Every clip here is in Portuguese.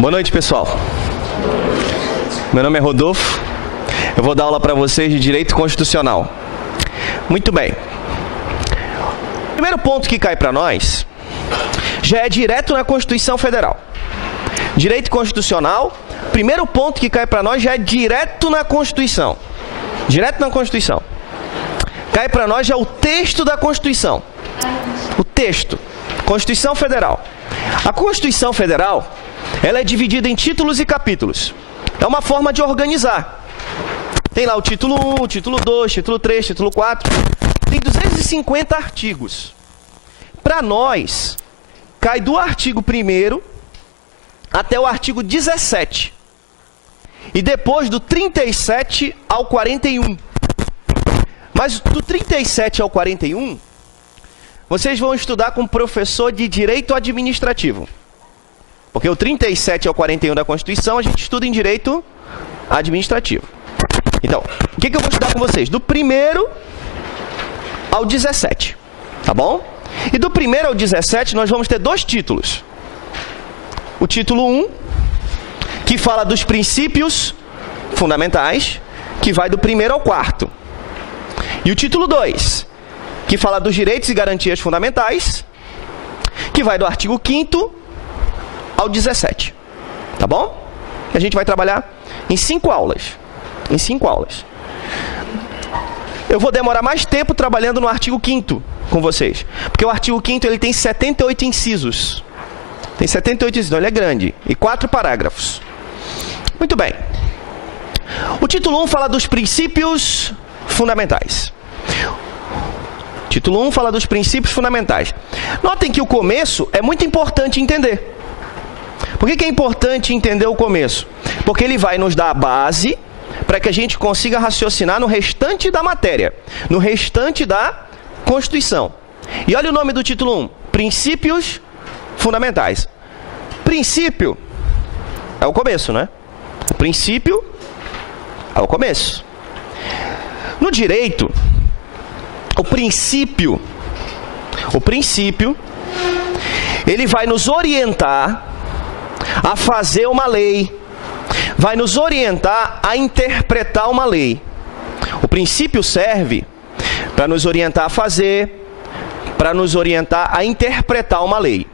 Boa noite, pessoal. Meu nome é Rodolfo. Eu vou dar aula para vocês de Direito Constitucional. Muito bem. O primeiro ponto que cai para nós já é direto na Constituição Federal. Direito Constitucional, primeiro ponto que cai para nós já é direto na Constituição. Direto na Constituição. Cai para nós já o texto da Constituição. O texto. Constituição Federal. A Constituição Federal, ela é dividida em títulos e capítulos. É uma forma de organizar. Tem lá o título 1, o título 2, título 3, título 4. Tem 250 artigos. Para nós, cai do artigo 1º até o artigo 17. E depois do 37 ao 41. Mas do 37 ao 41, vocês vão estudar com o professor de Direito Administrativo. Porque o 37 ao 41 da Constituição a gente estuda em Direito Administrativo. Então, o que eu vou estudar com vocês? Do 1º ao 17, tá bom? E do 1º ao 17 nós vamos ter dois títulos. O título 1, que fala dos princípios fundamentais, que vai do 1º ao 4º. E o título 2, que fala dos direitos e garantias fundamentais, que vai do artigo 5º ao 17. Tá bom? A gente vai trabalhar em 5 aulas. Em 5 aulas. Eu vou demorar mais tempo trabalhando no artigo 5º com vocês. Porque o artigo 5º ele tem 78 incisos. Tem 78 incisos, ele é grande. E 4 parágrafos. Muito bem. O título 1 fala dos princípios fundamentais. Título 1 fala dos princípios fundamentais. Notem que o começo é muito importante entender. Por que é importante entender o começo? Porque ele vai nos dar a base para que a gente consiga raciocinar no restante da matéria, no restante da Constituição. E olha o nome do título 1, Princípios Fundamentais. Princípio é o começo, né? O princípio é o começo. No direito, o princípio, ele vai nos orientar a fazer uma lei, vai nos orientar a interpretar uma lei. O princípio serve para nos orientar a fazer, para nos orientar a interpretar uma lei.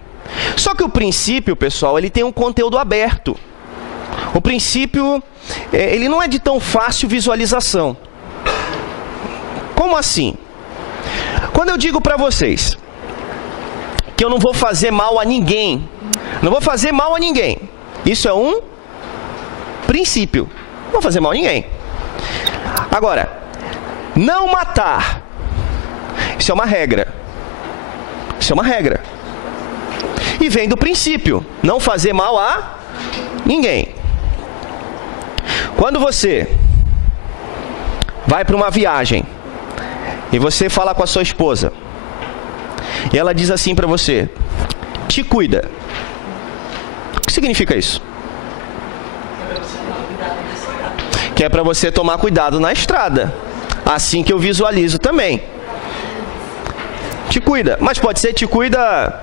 Só que o princípio, pessoal, ele tem um conteúdo aberto. O princípio, ele não é de tão fácil visualização. Como assim? Quando eu digo para vocês que eu não vou fazer mal a ninguém, não vou fazer mal a ninguém, isso é um princípio. Não vou fazer mal a ninguém. Agora, não matar, isso é uma regra. Isso é uma regra. E vem do princípio, não fazer mal a ninguém. Quando você vai para uma viagem e você fala com a sua esposa e ela diz assim para você: te cuida. O que significa isso? Que é para você tomar cuidado na estrada. Assim que eu visualizo também. Te cuida. Mas pode ser te cuida,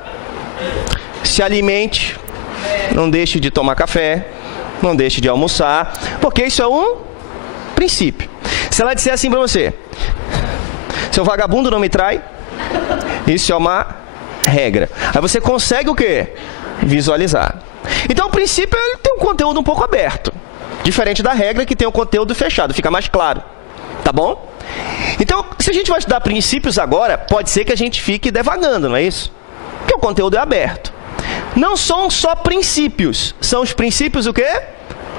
se alimente, não deixe de tomar café, não deixe de almoçar, porque isso é um princípio. Se ela disser assim para você: seu vagabundo não me trai, isso é uma regra. Aí você consegue o quê? Visualizar. Então o princípio ele tem um conteúdo um pouco aberto, diferente da regra que tem um conteúdo fechado, fica mais claro. Tá bom? Então, se a gente vai estudar princípios agora, pode ser que a gente fique devagando, não é isso? Porque o conteúdo é aberto. Não são só princípios, são os princípios o quê?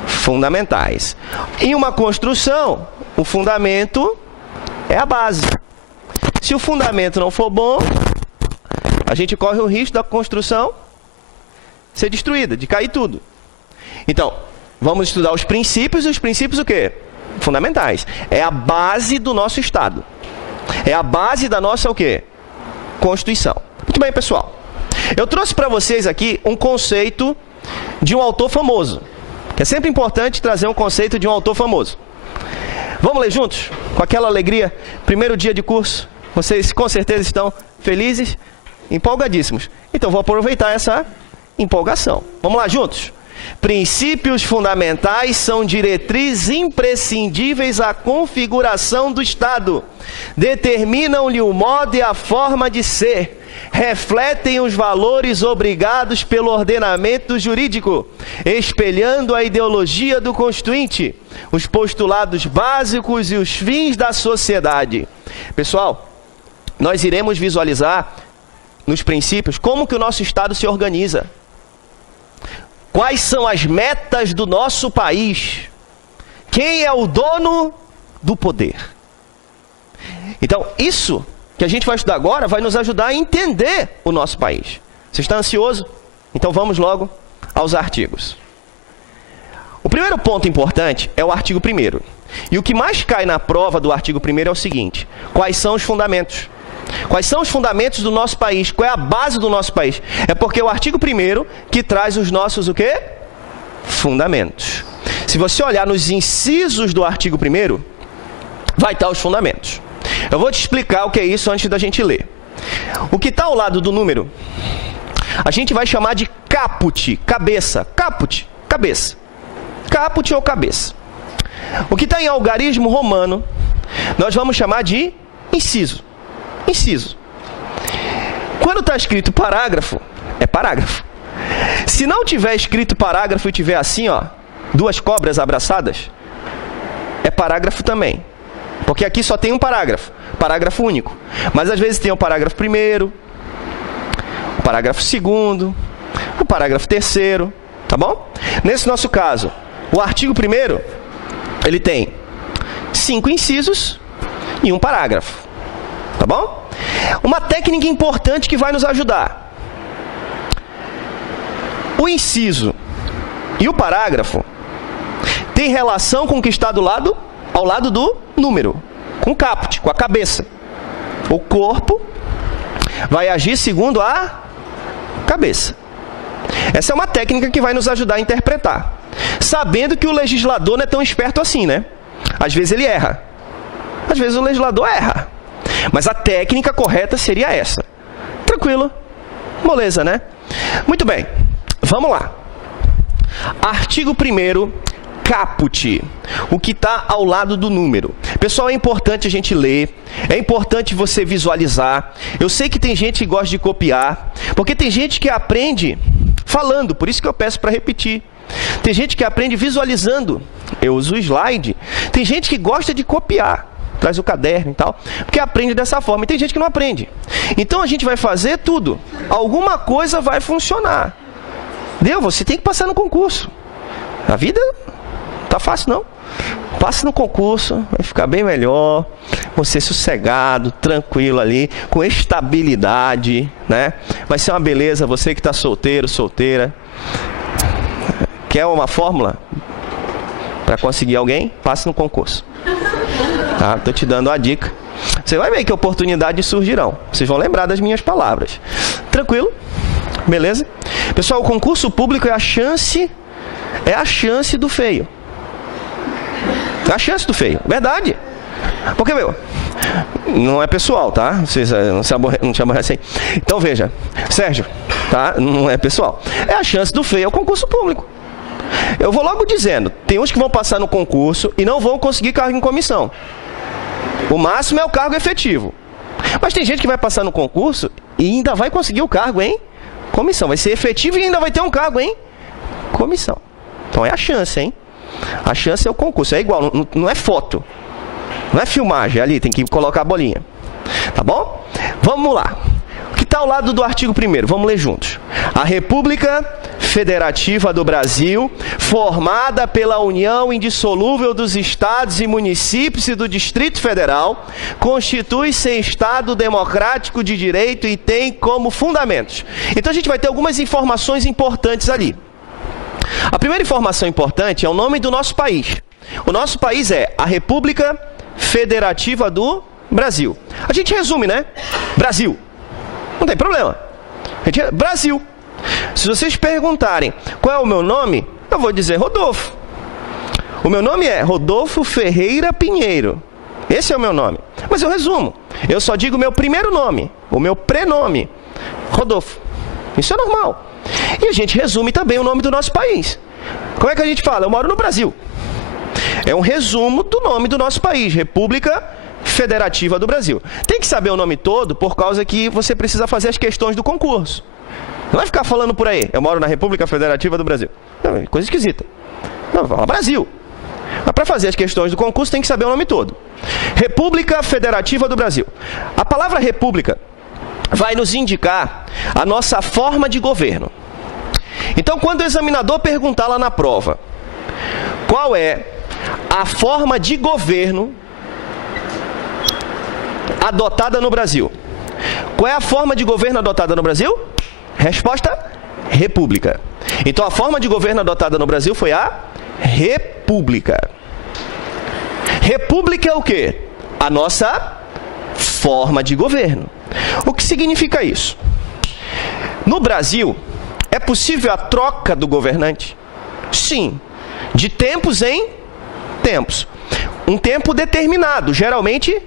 Fundamentais. Em uma construção, o fundamento é a base. Se o fundamento não for bom, a gente corre o risco da construção ser destruída, de cair tudo. Então, vamos estudar os princípios, e os princípios o quê? Fundamentais. É a base do nosso Estado. É a base da nossa o quê? Constituição. Muito bem, pessoal. Eu trouxe para vocês aqui um conceito de um autor famoso. Que é sempre importante trazer um conceito de um autor famoso. Vamos ler juntos? Com aquela alegria, primeiro dia de curso. Vocês com certeza estão felizes, empolgadíssimos. Então vou aproveitar essa empolgação. Vamos lá juntos? Princípios fundamentais são diretrizes imprescindíveis à configuração do Estado. Determinam-lhe o modo e a forma de ser. Refletem os valores obrigados pelo ordenamento jurídico, espelhando a ideologia do Constituinte, os postulados básicos e os fins da sociedade. Pessoal, nós iremos visualizar nos princípios como que o nosso Estado se organiza. Quais são as metas do nosso país? Quem é o dono do poder? Então, isso que a gente vai estudar agora vai nos ajudar a entender o nosso país. Você está ansioso? Então vamos logo aos artigos. O primeiro ponto importante é o artigo 1º. E o que mais cai na prova do artigo 1º é o seguinte: quais são os fundamentos? Quais são os fundamentos do nosso país? Qual é a base do nosso país? É porque é o artigo 1º que traz os nossos o quê? Fundamentos. Se você olhar nos incisos do artigo 1º, vai estar os fundamentos. Eu vou te explicar o que é isso antes da gente ler. O que está ao lado do número, a gente vai chamar de caput, cabeça. Caput, cabeça. Caput ou cabeça. O que está em algarismo romano, nós vamos chamar de inciso. Inciso. Quando está escrito parágrafo, é parágrafo. Se não tiver escrito parágrafo e tiver assim, ó, duas cobras abraçadas, é parágrafo também. Porque aqui só tem um parágrafo, parágrafo único. Mas às vezes tem o parágrafo 1º, o parágrafo 2º, o parágrafo 3º, tá bom? Nesse nosso caso, o artigo 1º, ele tem 5 incisos e um parágrafo. Tá bom? Uma técnica importante que vai nos ajudar. O inciso e o parágrafo tem relação com o que está ao lado do número, com o caput, com a cabeça. O corpo vai agir segundo a cabeça. Essa é uma técnica que vai nos ajudar a interpretar. Sabendo que o legislador não é tão esperto assim, né? Às vezes ele erra. Às vezes o legislador erra. Mas a técnica correta seria essa. Tranquilo? Moleza, né? Muito bem. Vamos lá. Artigo 1º, caput. O que está ao lado do número. Pessoal, é importante a gente ler. É importante você visualizar. Eu sei que tem gente que gosta de copiar. Porque tem gente que aprende falando. Por isso que eu peço para repetir. Tem gente que aprende visualizando. Eu uso o slide. Tem gente que gosta de copiar. Traz o caderno e tal, porque aprende dessa forma. E tem gente que não aprende. Então a gente vai fazer tudo. Alguma coisa vai funcionar. Deu? Você tem que passar no concurso. A vida não tá fácil, não. Passe no concurso, vai ficar bem melhor. Você sossegado, tranquilo ali, com estabilidade, né? Vai ser uma beleza. Você que está solteiro, solteira. Quer uma fórmula para conseguir alguém? Passe no concurso. Tá? Tô te dando a dica. Você vai ver que oportunidades surgirão. Vocês vão lembrar das minhas palavras. Tranquilo? Beleza? Pessoal, o concurso público é a chance do feio. É a chance do feio. Verdade. Porque, meu, não é pessoal, tá? Vocês não te aborrecem. Então, veja. Sérgio, tá? Não é pessoal. É a chance do feio, é o concurso público. Eu vou logo dizendo, tem uns que vão passar no concurso e não vão conseguir cargo em comissão. O máximo é o cargo efetivo. Mas tem gente que vai passar no concurso e ainda vai conseguir o cargo em comissão. Vai ser efetivo e ainda vai ter um cargo em comissão. Então é a chance, hein? A chance é o concurso. É igual, não é foto. Não é filmagem ali, tem que colocar a bolinha. Tá bom? Vamos lá. O que está ao lado do artigo 1º? Vamos ler juntos. A República Federativa do Brasil, formada pela união indissolúvel dos estados e municípios e do Distrito Federal, constitui-se em Estado democrático de direito e tem como fundamentos. Então a gente vai ter algumas informações importantes ali. A primeira informação importante é o nome do nosso país. O nosso país é a República Federativa do Brasil. A gente resume, né? Brasil. Não tem problema. Brasil. Se vocês perguntarem qual é o meu nome, eu vou dizer Rodolfo. O meu nome é Rodolfo Ferreira Pinheiro. Esse é o meu nome. Mas eu resumo. Eu só digo o meu primeiro nome, o meu prenome, Rodolfo. Isso é normal. E a gente resume também o nome do nosso país. Como é que a gente fala? Eu moro no Brasil. É um resumo do nome do nosso país, República Federativa do Brasil. Tem que saber o nome todo por causa que você precisa fazer as questões do concurso. Não vai ficar falando por aí, eu moro na República Federativa do Brasil. Não, é coisa esquisita. Não, fala Brasil. Mas para fazer as questões do concurso tem que saber o nome todo. República Federativa do Brasil. A palavra república vai nos indicar a nossa forma de governo. Então, quando o examinador perguntar lá na prova qual é a forma de governo adotada no Brasil, qual é a forma de governo adotada no Brasil? Resposta: república. Então, a forma de governo adotada no Brasil foi a república. República é o quê? A nossa forma de governo. O que significa isso? No Brasil, é possível a troca do governante? Sim. De tempos em tempos. Um tempo determinado, geralmente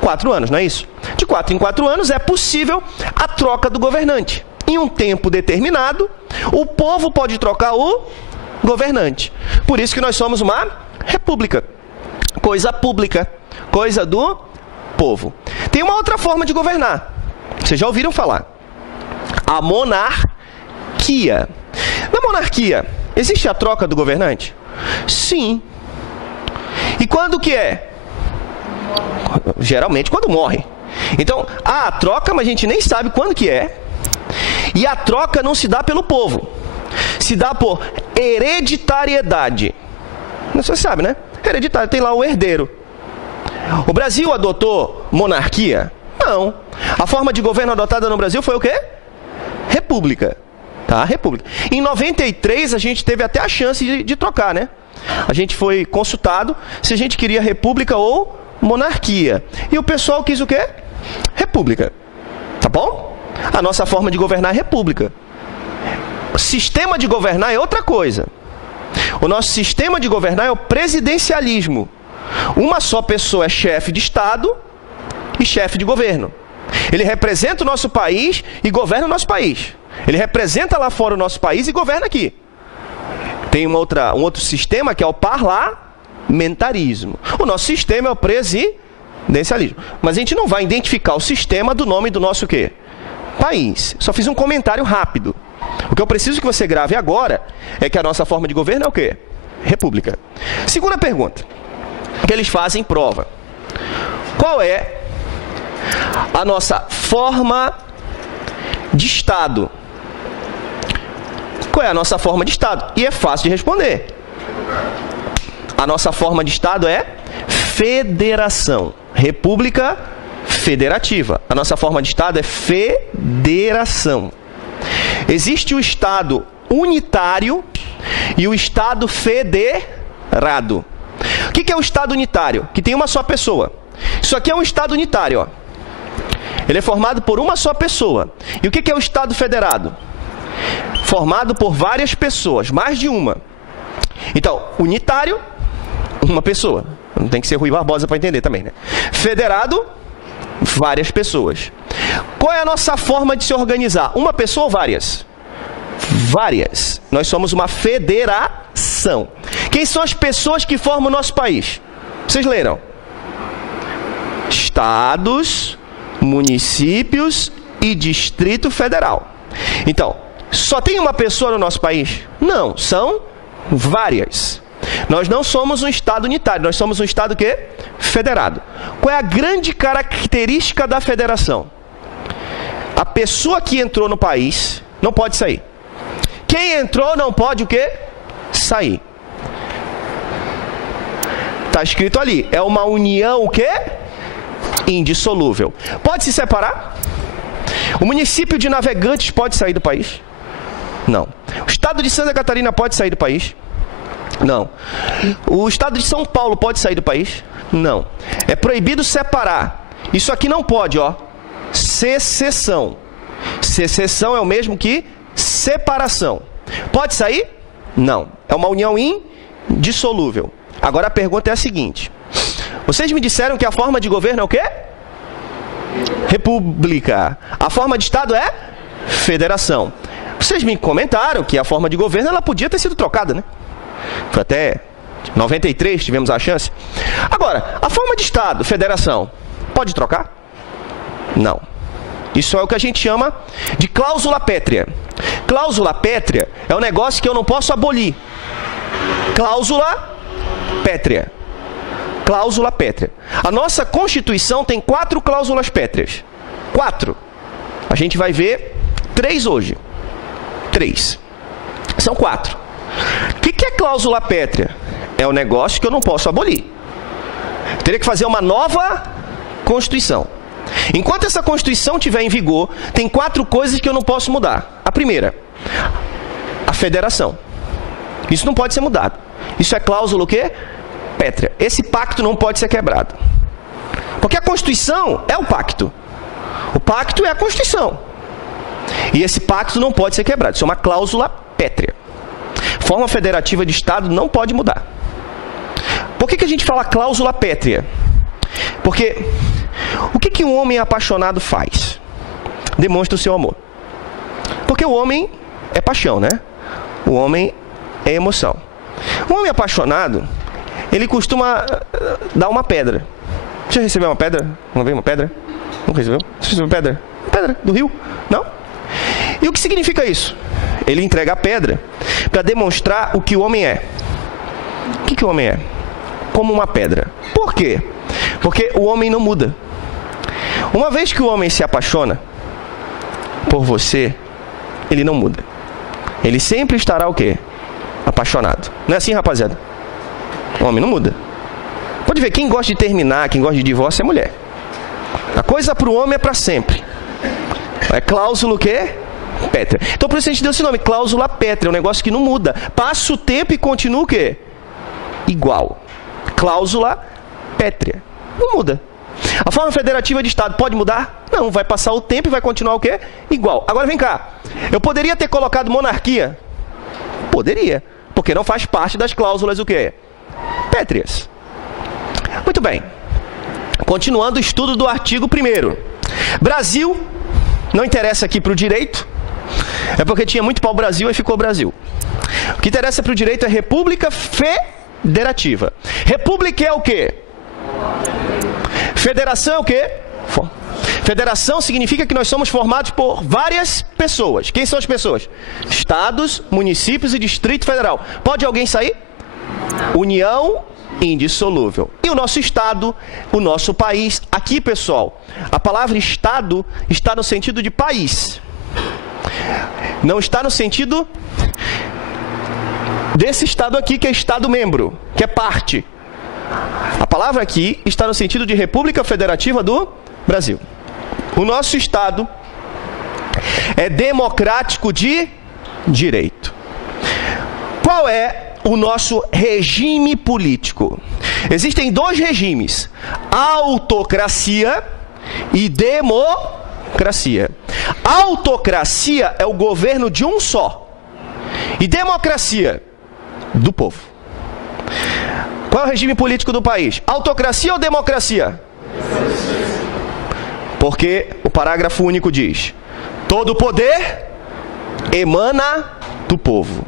4 anos, não é isso? De 4 em 4 anos é possível a troca do governante. Em um tempo determinado, o povo pode trocar o governante. Por isso que nós somos uma república. Coisa pública, coisa do povo. Tem uma outra forma de governar. Vocês já ouviram falar? A monarquia. Na monarquia, existe a troca do governante? Sim. E quando que é? Geralmente quando morre. Então, há a troca, mas a gente nem sabe quando que é. E a troca não se dá pelo povo. Se dá por hereditariedade. Você sabe, né? Hereditário, tem lá o herdeiro. O Brasil adotou monarquia? Não. A forma de governo adotada no Brasil foi o quê? República. Tá? República. Em 93, a gente teve até a chance de trocar, né? A gente foi consultado se a gente queria república ou monarquia. E o pessoal quis o quê? República. Tá bom? A nossa forma de governar é república. O sistema de governar é outra coisa. O nosso sistema de governar é o presidencialismo. Uma só pessoa é chefe de Estado e chefe de governo. Ele representa o nosso país e governa o nosso país. Ele representa lá fora o nosso país e governa aqui. Tem um outro sistema que é o parlamentarismo. O nosso sistema é o presidencialismo. Mas a gente não vai identificar o sistema do nome do nosso quê? País. Só fiz um comentário rápido. O que eu preciso que você grave agora é que a nossa forma de governo é o quê? República. Segunda pergunta que eles fazem prova. Qual é a nossa forma de Estado? Qual é a nossa forma de Estado? E é fácil de responder. A nossa forma de Estado é federação. República federativa. A nossa forma de Estado é federação. Existe o Estado unitário e o Estado federado. O que é o Estado unitário? Que tem uma só pessoa. Isso aqui é um Estado unitário, ó. Ele é formado por uma só pessoa. E o que é o Estado federado? Formado por várias pessoas, mais de uma. Então, unitário, uma pessoa. Não tem que ser Rui Barbosa para entender também, né? Federado, várias pessoas. Qual é a nossa forma de se organizar? Uma pessoa ou várias? Várias. Nós somos uma federação. Quem são as pessoas que formam o nosso país? Vocês leram? Estados, municípios e Distrito Federal. Então, só tem uma pessoa no nosso país? Não, são várias. Nós não somos um Estado unitário, nós somos um Estado o quê? Federado. Qual é a grande característica da federação? A pessoa que entrou no país não pode sair. Quem entrou não pode o quê? Sair. Está escrito ali, é uma união o quê? Indissolúvel. Pode se separar? O município de Navegantes pode sair do país? Não. O estado de Santa Catarina pode sair do país? Não. O estado de São Paulo pode sair do país? Não. É proibido separar. Isso aqui não pode, ó. Secessão. Secessão é o mesmo que separação. Pode sair? Não. É uma união indissolúvel. Agora a pergunta é a seguinte. Vocês me disseram que a forma de governo é o quê? República. A forma de Estado é? Federação. Vocês me comentaram que a forma de governo ela podia ter sido trocada, né? Foi até 93 tivemos a chance. Agora, a forma de Estado, federação, pode trocar? Não. Isso é o que a gente chama de cláusula pétrea. Cláusula pétrea é um negócio que eu não posso abolir. Cláusula pétrea. Cláusula pétrea. A nossa Constituição tem 4 cláusulas pétreas. 4. A gente vai ver 3 hoje. 3. São 4. O que é cláusula pétrea? É um negócio que eu não posso abolir. Teria que fazer uma nova Constituição. Enquanto essa Constituição estiver em vigor, tem 4 coisas que eu não posso mudar. A primeira, a federação. Isso não pode ser mudado. Isso é cláusula o quê? Pétrea. Esse pacto não pode ser quebrado. Porque a Constituição é o pacto. O pacto é a Constituição. E esse pacto não pode ser quebrado. Isso é uma cláusula pétrea. Forma federativa de Estado não pode mudar. Por que a gente fala cláusula pétrea? Porque o que um homem apaixonado faz? Demonstra o seu amor. Porque o homem é paixão, né? O homem é emoção. O homem apaixonado, ele costuma dar uma pedra. Já recebeu uma pedra? Uma vez uma pedra? Nunca recebeu? Você recebeu pedra? Pedra do rio? Não? E o que significa isso? Ele entrega a pedra para demonstrar o que o homem é. O que o homem é? Como uma pedra. Por quê? Porque o homem não muda. Uma vez que o homem se apaixona por você, ele não muda. Ele sempre estará o quê? Apaixonado. Não é assim, rapaziada? O homem não muda. Pode ver, quem gosta de terminar, quem gosta de divórcio é mulher. A coisa para o homem é para sempre. É cláusula o quê? Pétrea. Então por isso a gente deu esse nome, cláusula pétrea. É um negócio que não muda. Passa o tempo e continua o quê? Igual. Cláusula pétrea. Não muda. A forma federativa de Estado pode mudar? Não, vai passar o tempo e vai continuar o quê? Igual. Agora vem cá. Eu poderia ter colocado monarquia? Poderia. Porque não faz parte das cláusulas o quê? Pétreas. Muito bem. Continuando o estudo do artigo 1º. Brasil, não interessa aqui para o direito, é porque tinha muito pau-brasil e ficou Brasil. O que interessa para o direito é República Federativa. República é o quê? Federação é o quê? Federação significa que nós somos formados por várias pessoas. Quem são as pessoas? Estados, municípios e Distrito Federal. Pode alguém sair? União indissolúvel. E o nosso Estado, o nosso país, aqui pessoal, a palavra Estado está no sentido de país. Não está no sentido desse Estado aqui que é Estado membro, que é parte. A palavra aqui está no sentido de República Federativa do Brasil. O nosso Estado é democrático de direito. Qual é o nosso regime político? Existem 2 regimes: autocracia e democracia. Autocracia é o governo de um só. E democracia, do povo. Qual é o regime político do país? Autocracia ou democracia? Porque o parágrafo único diz: todo poder emana do povo.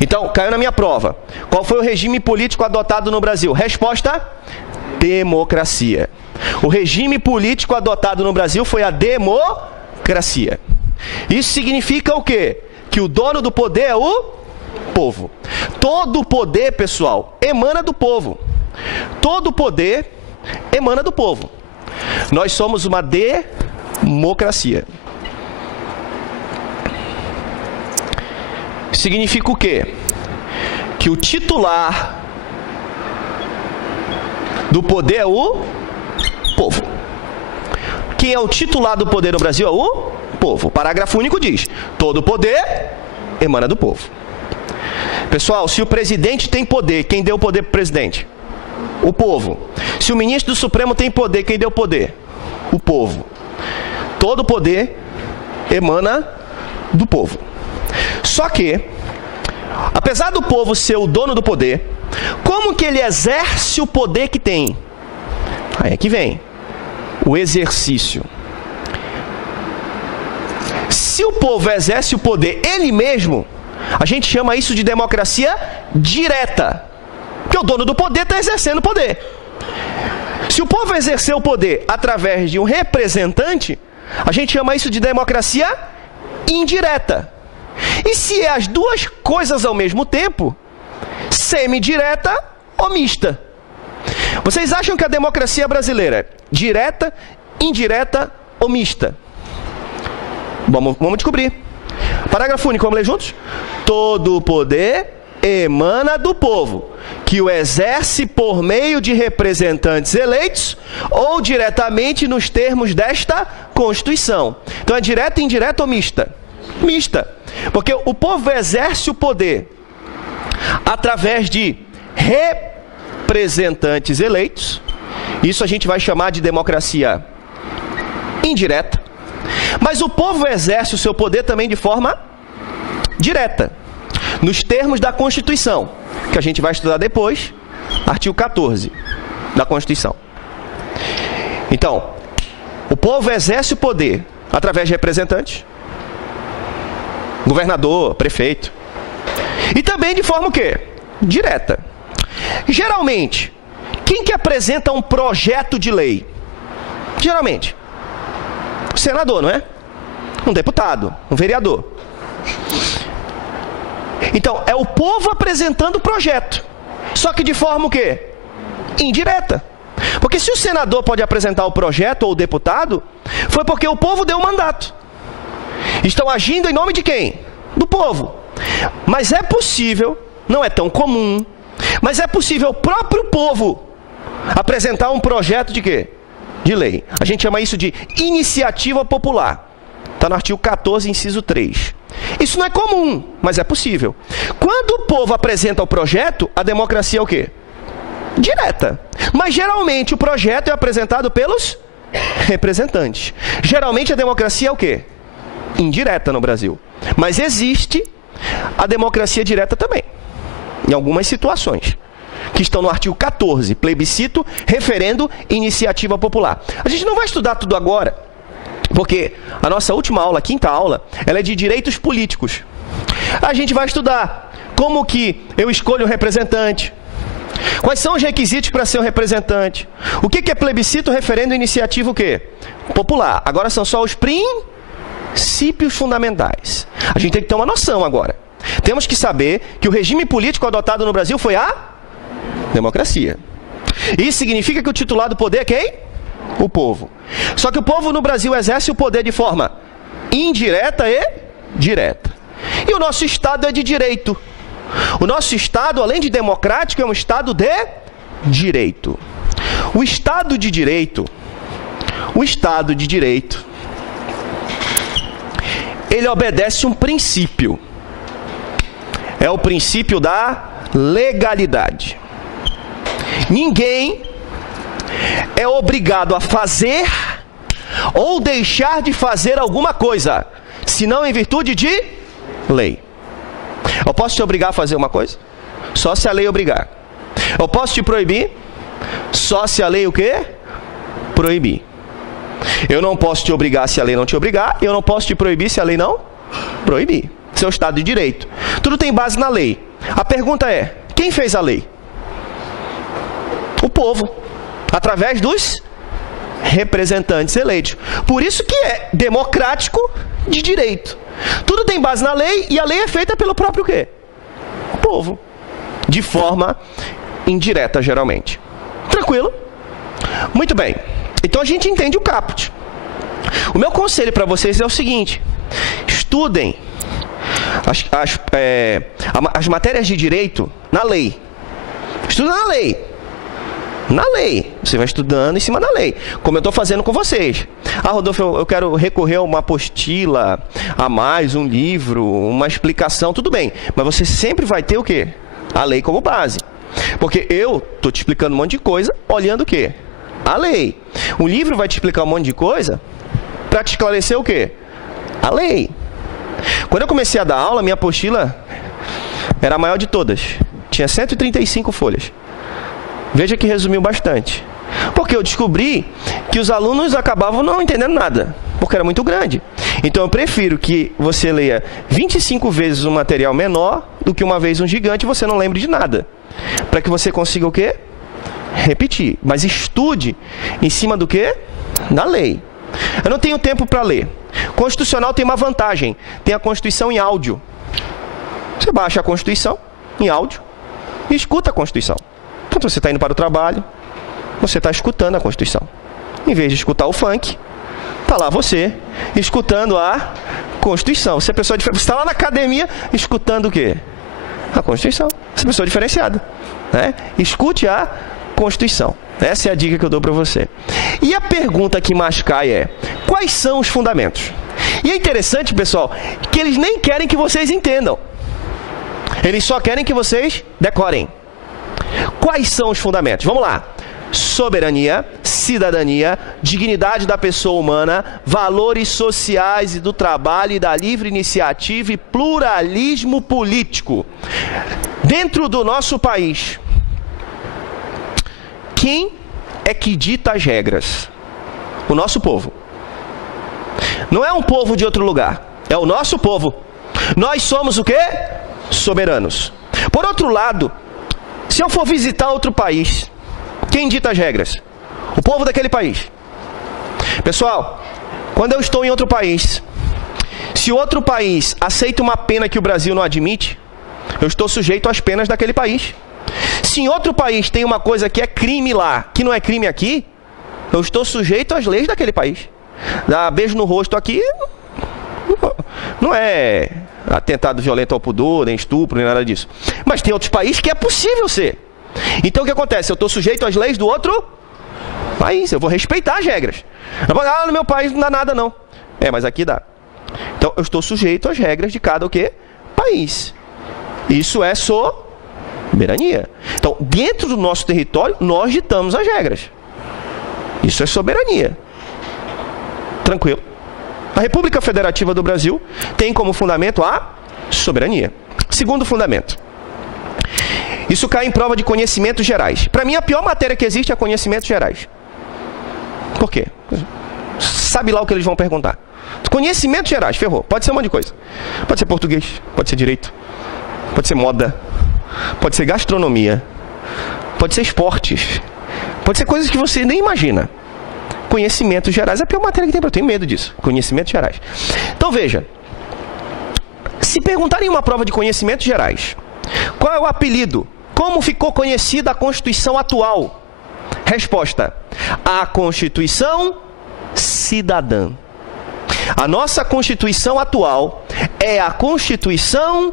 Então, caiu na minha prova. Qual foi o regime político adotado no Brasil? Resposta: democracia. O regime político adotado no Brasil foi a democracia. Isso significa o quê? Que o dono do poder é o povo. Todo poder, pessoal, emana do povo. Todo poder emana do povo. Nós somos uma democracia. Significa o quê? Que o titular do poder é o povo. Quem é o titular do poder no Brasil é o povo. O parágrafo único diz: todo poder emana do povo. Pessoal, se o presidente tem poder, quem deu o poder para o presidente? O povo. Se o ministro do Supremo tem poder, quem deu o poder? O povo. Todo poder emana do povo. Só que, apesar do povo ser o dono do poder, como que ele exerce o poder que tem? Aí é que vem o exercício. Se o povo exerce o poder ele mesmo, a gente chama isso de democracia direta. Porque o dono do poder está exercendo o poder. Se o povo exercer o poder através de um representante, a gente chama isso de democracia indireta. E se é as duas coisas ao mesmo tempo, semidireta ou mista. Vocês acham que a democracia brasileira é direta, indireta ou mista? Vamos descobrir. Parágrafo único, vamos ler juntos? Todo o poder emana do povo, que o exerce por meio de representantes eleitos ou diretamente nos termos desta Constituição. Então é direta, indireta ou mista? Mista. Porque o povo exerce o poder através de representantes eleitos. Isso a gente vai chamar de democracia indireta. Mas o povo exerce o seu poder também de forma direta, nos termos da Constituição, que a gente vai estudar depois, artigo 14 da Constituição. Então, o povo exerce o poder através de representantes, governador, prefeito, e também de forma o quê? Direta. Geralmente, quem que apresenta um projeto de lei? Geralmente, o senador, não é? Um deputado, um vereador. Então, é o povo apresentando o projeto. Só que de forma o quê? Indireta. Porque se o senador pode apresentar o projeto ou o deputado, foi porque o povo deu o mandato. Estão agindo em nome de quem? Do povo. Mas é possível, não é tão comum, mas é possível o próprio povo apresentar um projeto de quê? De lei. A gente chama isso de iniciativa popular. Está no artigo 14, inciso 3. Isso não é comum, mas é possível. Quando o povo apresenta o projeto, a democracia é o quê? Direta. Mas geralmente o projeto é apresentado pelos representantes. Geralmente a democracia é o quê? Indireta no Brasil. Mas existe a democracia direta também, em algumas situações, que estão no artigo 14, plebiscito, referendo, iniciativa popular. A gente não vai estudar tudo agora, porque a nossa última aula, a quinta aula, ela é de direitos políticos. A gente vai estudar como que eu escolho um representante, quais são os requisitos para ser um representante, o que é plebiscito, referendo, iniciativa o quê? Popular. Agora são só os princípios fundamentais. A gente tem que ter uma noção agora. Temos que saber que o regime político adotado no Brasil foi a democracia. Isso significa que o titular do poder é quem? O povo. Só que o povo no Brasil exerce o poder de forma indireta e direta. E o nosso Estado é de direito. O nosso Estado, além de democrático, é um Estado de direito. O Estado de direito, ele obedece um princípio. É o princípio da legalidade. Ninguém é obrigado a fazer ou deixar de fazer alguma coisa, senão em virtude de lei. Eu posso te obrigar a fazer uma coisa? Só se a lei obrigar. Eu posso te proibir? Só se a lei o quê? Proibir. Eu não posso te obrigar se a lei não te obrigar, e eu não posso te proibir se a lei não proibir. Isso é o Estado de Direito. Tudo tem base na lei. A pergunta é, quem fez a lei? O povo, através dos representantes eleitos. Por isso que é democrático de direito. Tudo tem base na lei, e a lei é feita pelo próprio quê? O povo. De forma indireta, geralmente. Tranquilo? Muito bem. Então a gente entende o caput. O meu conselho para vocês é o seguinte: estudem as matérias de direito na lei. Estuda na lei. Na lei. Você vai estudando em cima da lei, como eu estou fazendo com vocês. Ah, Rodolfo, eu quero recorrer a uma apostila a mais, um livro, uma explicação, tudo bem. Mas você sempre vai ter o quê? A lei como base. Porque eu estou te explicando um monte de coisa, olhando o quê? A lei. O livro vai te explicar um monte de coisa para te esclarecer o quê? A lei. Quando eu comecei a dar aula, minha apostila era a maior de todas. Tinha 135 folhas. Veja que resumiu bastante. Porque eu descobri que os alunos acabavam não entendendo nada, porque era muito grande. Então eu prefiro que você leia 25 vezes um material menor do que uma vez um gigante e você não lembre de nada. Para que você consiga o quê? Repetir. Mas estude em cima do quê? Da lei. Eu não tenho tempo para ler. Constitucional tem uma vantagem. Tem a Constituição em áudio. Você baixa a Constituição em áudio e escuta a Constituição. Então você está indo para o trabalho, você está escutando a Constituição. Em vez de escutar o funk, está lá você escutando a Constituição. Você é pessoa diferente. Você está lá na academia escutando o quê? A Constituição. Você é pessoa diferenciada, né? Escute a Constituição. Essa é a dica que eu dou para você. E a pergunta que mais cai é: quais são os fundamentos? E é interessante, pessoal, que eles nem querem que vocês entendam. Eles só querem que vocês decorem. Quais são os fundamentos? Vamos lá. Soberania, cidadania, dignidade da pessoa humana, valores sociais e do trabalho e da livre iniciativa e pluralismo político. Dentro do nosso país, quem é que dita as regras? O nosso povo. Não é um povo de outro lugar, é o nosso povo. Nós somos o quê? Soberanos. Por outro lado, se eu for visitar outro país, quem dita as regras? O povo daquele país. Pessoal, quando eu estou em outro país, se o outro país aceita uma pena que o Brasil não admite, eu estou sujeito às penas daquele país. Se em outro país tem uma coisa que é crime lá, que não é crime aqui, eu estou sujeito às leis daquele país. Dar beijo no rosto aqui não é atentado violento ao pudor, nem estupro, nem nada disso. Mas tem outros países que é possível ser. Então o que acontece? Eu estou sujeito às leis do outro país. Eu vou respeitar as regras. Não vou no meu país não dá nada não. Mas aqui dá. Então eu estou sujeito às regras de cada o quê? País. Isso é soberania. Então, dentro do nosso território, nós ditamos as regras. Isso é soberania. Tranquilo. A República Federativa do Brasil tem como fundamento a soberania. Segundo fundamento. Isso cai em prova de conhecimentos gerais. Para mim, a pior matéria que existe é conhecimentos gerais. Por quê? Sabe lá o que eles vão perguntar. Conhecimentos gerais, ferrou. Pode ser um monte de coisa. Pode ser português, pode ser direito, pode ser moda, pode ser gastronomia, pode ser esportes, pode ser coisas que você nem imagina. Conhecimentos gerais é a pior matéria que tem, eu tenho medo disso. Conhecimentos gerais. Então veja, se perguntarem em uma prova de conhecimentos gerais, qual é o apelido? Como ficou conhecida a Constituição atual? Resposta: a Constituição Cidadã. A nossa Constituição atual é a Constituição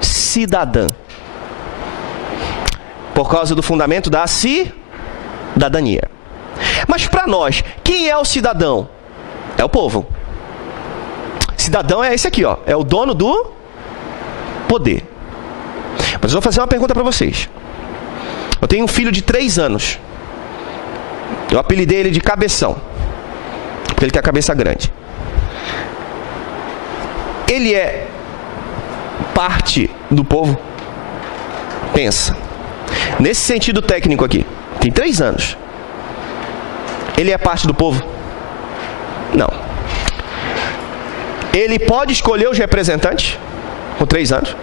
Cidadã. Por causa do fundamento da cidadania. Mas para nós, quem é o cidadão? É o povo. Cidadão é esse aqui, ó. É o dono do poder. Mas eu vou fazer uma pergunta para vocês. Eu tenho um filho de 3 anos. Eu apelidei ele de Cabeção, porque ele tem a cabeça grande. Ele é parte do povo? Pensa. Nesse sentido técnico aqui. Tem 3 anos. Ele é parte do povo? Não. Ele pode escolher os representantes? Com 3 anos?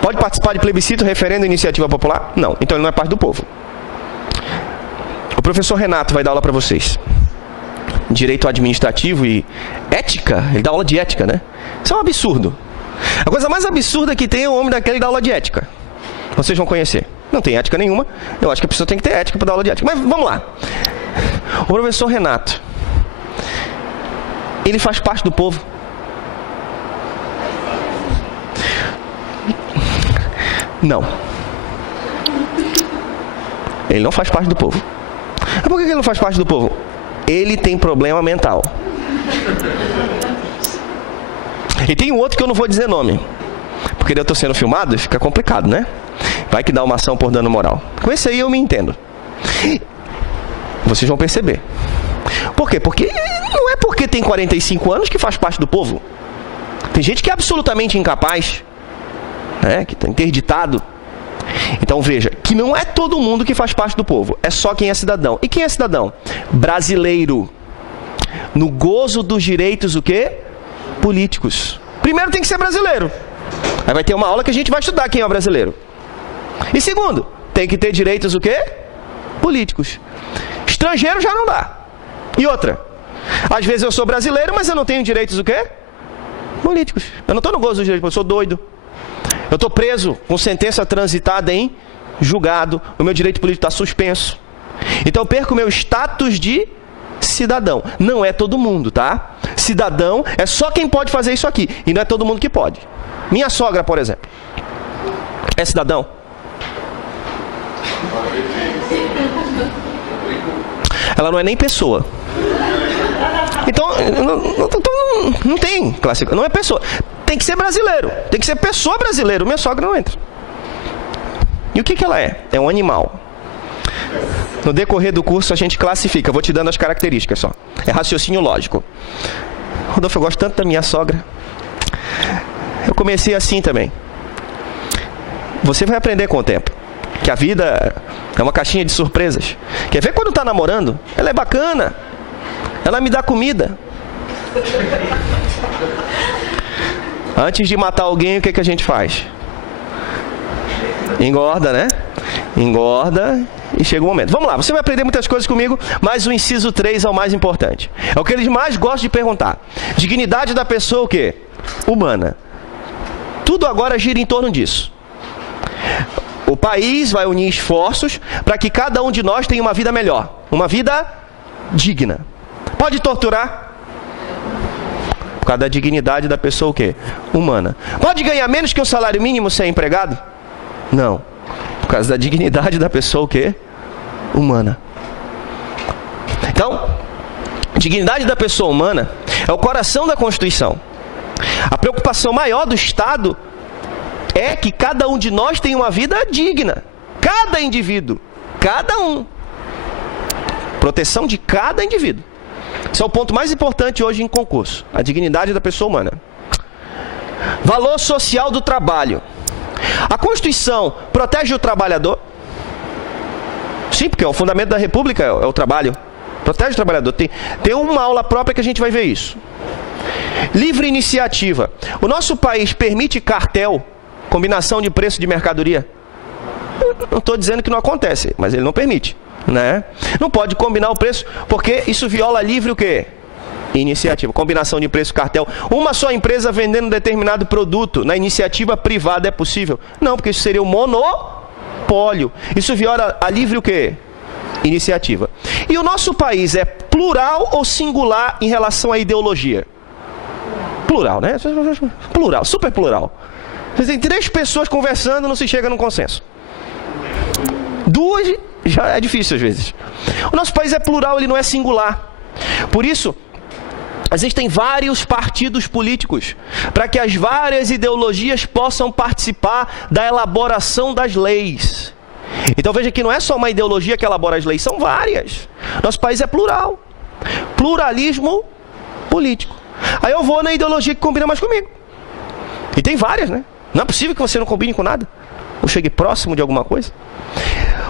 Pode participar de plebiscito, referendo, iniciativa popular? Não. Então ele não é parte do povo. O professor Renato vai dar aula para vocês. Direito administrativo e ética. Ele dá aula de ética, né? Isso é um absurdo. A coisa mais absurda que tem é o homem daquele que dá aula de ética. Vocês vão conhecer. Não tem ética nenhuma. Eu acho que a pessoa tem que ter ética para dar aula de ética. Mas vamos lá. O professor Renato, ele faz parte do povo? Não. Ele não faz parte do povo. Mas por que ele não faz parte do povo? Ele tem problema mental. E tem um outro que eu não vou dizer nome, porque eu estou sendo filmado e fica complicado, né? Vai que dá uma ação por dano moral. Com esse aí eu me entendo. Vocês vão perceber. Por quê? Porque não é porque tem 45 anos que faz parte do povo. Tem gente que é absolutamente incapaz, né? Que está interditado. Então veja, que não é todo mundo que faz parte do povo. É só quem é cidadão. E quem é cidadão? Brasileiro. No gozo dos direitos o quê? Políticos. Primeiro tem que ser brasileiro. Aí vai ter uma aula que a gente vai estudar quem é o brasileiro. E segundo, tem que ter direitos o quê? Políticos. Estrangeiro já não dá. E outra, às vezes eu sou brasileiro, mas eu não tenho direitos o quê? Políticos. Eu não estou no gozo dos direitos, eu sou doido. Eu estou preso com sentença transitada em julgado. O meu direito político está suspenso. Então eu perco o meu status de cidadão. Não é todo mundo, tá? Cidadão é só quem pode fazer isso aqui. E não é todo mundo que pode. Minha sogra, por exemplo, é cidadão? Ela não é nem pessoa. Então, não tem classificação. Não é pessoa. Tem que ser brasileiro. Tem que ser pessoa brasileira. Minha sogra não entra. E o que ela é? É um animal. No decorrer do curso a gente classifica. Vou te dando as características só. É raciocínio lógico. Rodolfo, eu gosto tanto da minha sogra. Eu comecei assim também. Você vai aprender com o tempo. Que a vida é uma caixinha de surpresas. Quer ver quando está namorando? Ela é bacana. Ela me dá comida. Antes de matar alguém, o que a gente faz? Engorda, né? Engorda e chega o momento. Vamos lá, você vai aprender muitas coisas comigo, mas o inciso 3 é o mais importante. É o que eles mais gostam de perguntar. Dignidade da pessoa o quê? Humana. Tudo agora gira em torno disso. O país vai unir esforços para que cada um de nós tenha uma vida melhor. Uma vida digna. Pode torturar? Por causa da dignidade da pessoa o quê? Humana. Pode ganhar menos que um salário mínimo ser empregado? Não. Por causa da dignidade da pessoa o quê? Humana. Então, dignidade da pessoa humana é o coração da Constituição. A preocupação maior do Estado é que cada um de nós tenha uma vida digna. Cada indivíduo. Cada um. Proteção de cada indivíduo. Esse é o ponto mais importante hoje em concurso. A dignidade da pessoa humana. Valor social do trabalho. A Constituição protege o trabalhador? Sim, porque o fundamento da República é o trabalho. Protege o trabalhador. Tem uma aula própria que a gente vai ver isso. Livre iniciativa. O nosso país permite cartel, combinação de preço de mercadoria? Não estou dizendo que não acontece, mas ele não permite, né? Não pode combinar o preço, porque isso viola livre o quê? Iniciativa. Combinação de preço, cartel. Uma só empresa vendendo determinado produto na iniciativa privada é possível? Não, porque isso seria um monopólio. Isso viola a livre o quê? Iniciativa. E o nosso país é plural ou singular em relação à ideologia? Plural, né? Plural, super plural. Você tem 3 pessoas conversando, não se chega num consenso. 2 já é difícil às vezes. O nosso país é plural, ele não é singular. Por isso, existem vários partidos políticos para que as várias ideologias possam participar da elaboração das leis. Então veja que não é só uma ideologia que elabora as leis, são várias. Nosso país é plural. Pluralismo político. Aí eu vou na ideologia que combina mais comigo. E tem várias, né? Não é possível que você não combine com nada. Ou chegue próximo de alguma coisa.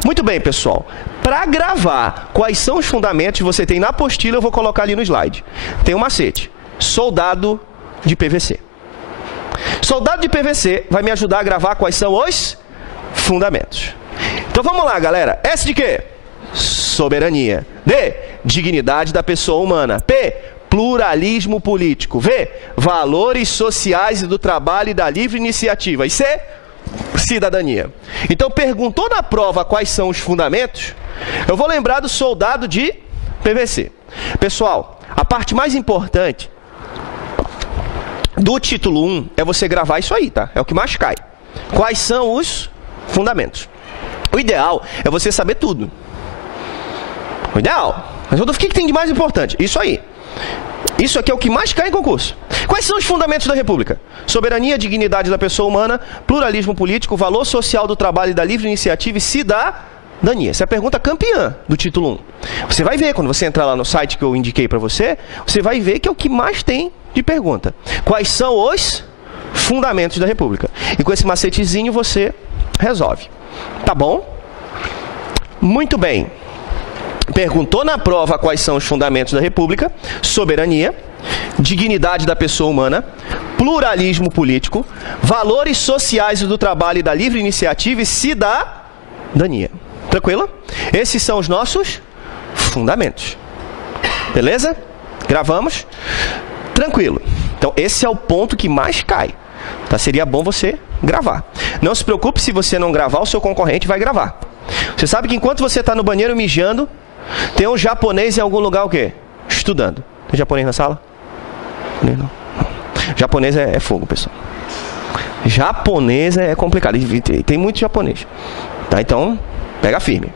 Muito bem, pessoal. Para gravar quais são os fundamentos que você tem na apostila, eu vou colocar ali no slide. Tem um macete. Soldado de PVC. Soldado de PVC vai me ajudar a gravar quais são os fundamentos. Então vamos lá, galera. S de quê? Soberania. D. Dignidade da pessoa humana. P. Pluralismo político. V. Valores sociais e do trabalho e da livre iniciativa. E C. Cidadania. Então perguntou na prova quais são os fundamentos, eu vou lembrar do soldado de PVC. Pessoal, a parte mais importante do título 1 é você gravar isso aí, tá? É o que mais cai. Quais são os fundamentos? O ideal é você saber tudo. O ideal. Mas o que tem de mais importante? Isso aí. Isso aqui é o que mais cai em concurso. Quais são os fundamentos da República? Soberania, dignidade da pessoa humana, pluralismo político, valor social do trabalho e da livre iniciativa e cidadania. Essa é a pergunta campeã do título 1. Você vai ver, quando você entrar lá no site que eu indiquei para você, você vai ver que é o que mais tem de pergunta. Quais são os fundamentos da República? E com esse macetezinho você resolve. Tá bom? Muito bem. perguntou na prova quais são os fundamentos da República: soberania, dignidade da pessoa humana, pluralismo político, valores sociais do trabalho e da livre iniciativa e cidadania. Tranquilo? Esses são os nossos fundamentos. Beleza? Gravamos? Tranquilo. Então, esse é o ponto que mais cai. Tá? Seria bom você gravar. Não se preocupe, se você não gravar, o seu concorrente vai gravar. Você sabe que enquanto você está no banheiro mijando, tem um japonês em algum lugar o quê? Estudando. Tem japonês na sala? Não. Japonês é fogo, pessoal. Japonês é complicado. Tem muito japonês. Tá? Então, pega firme.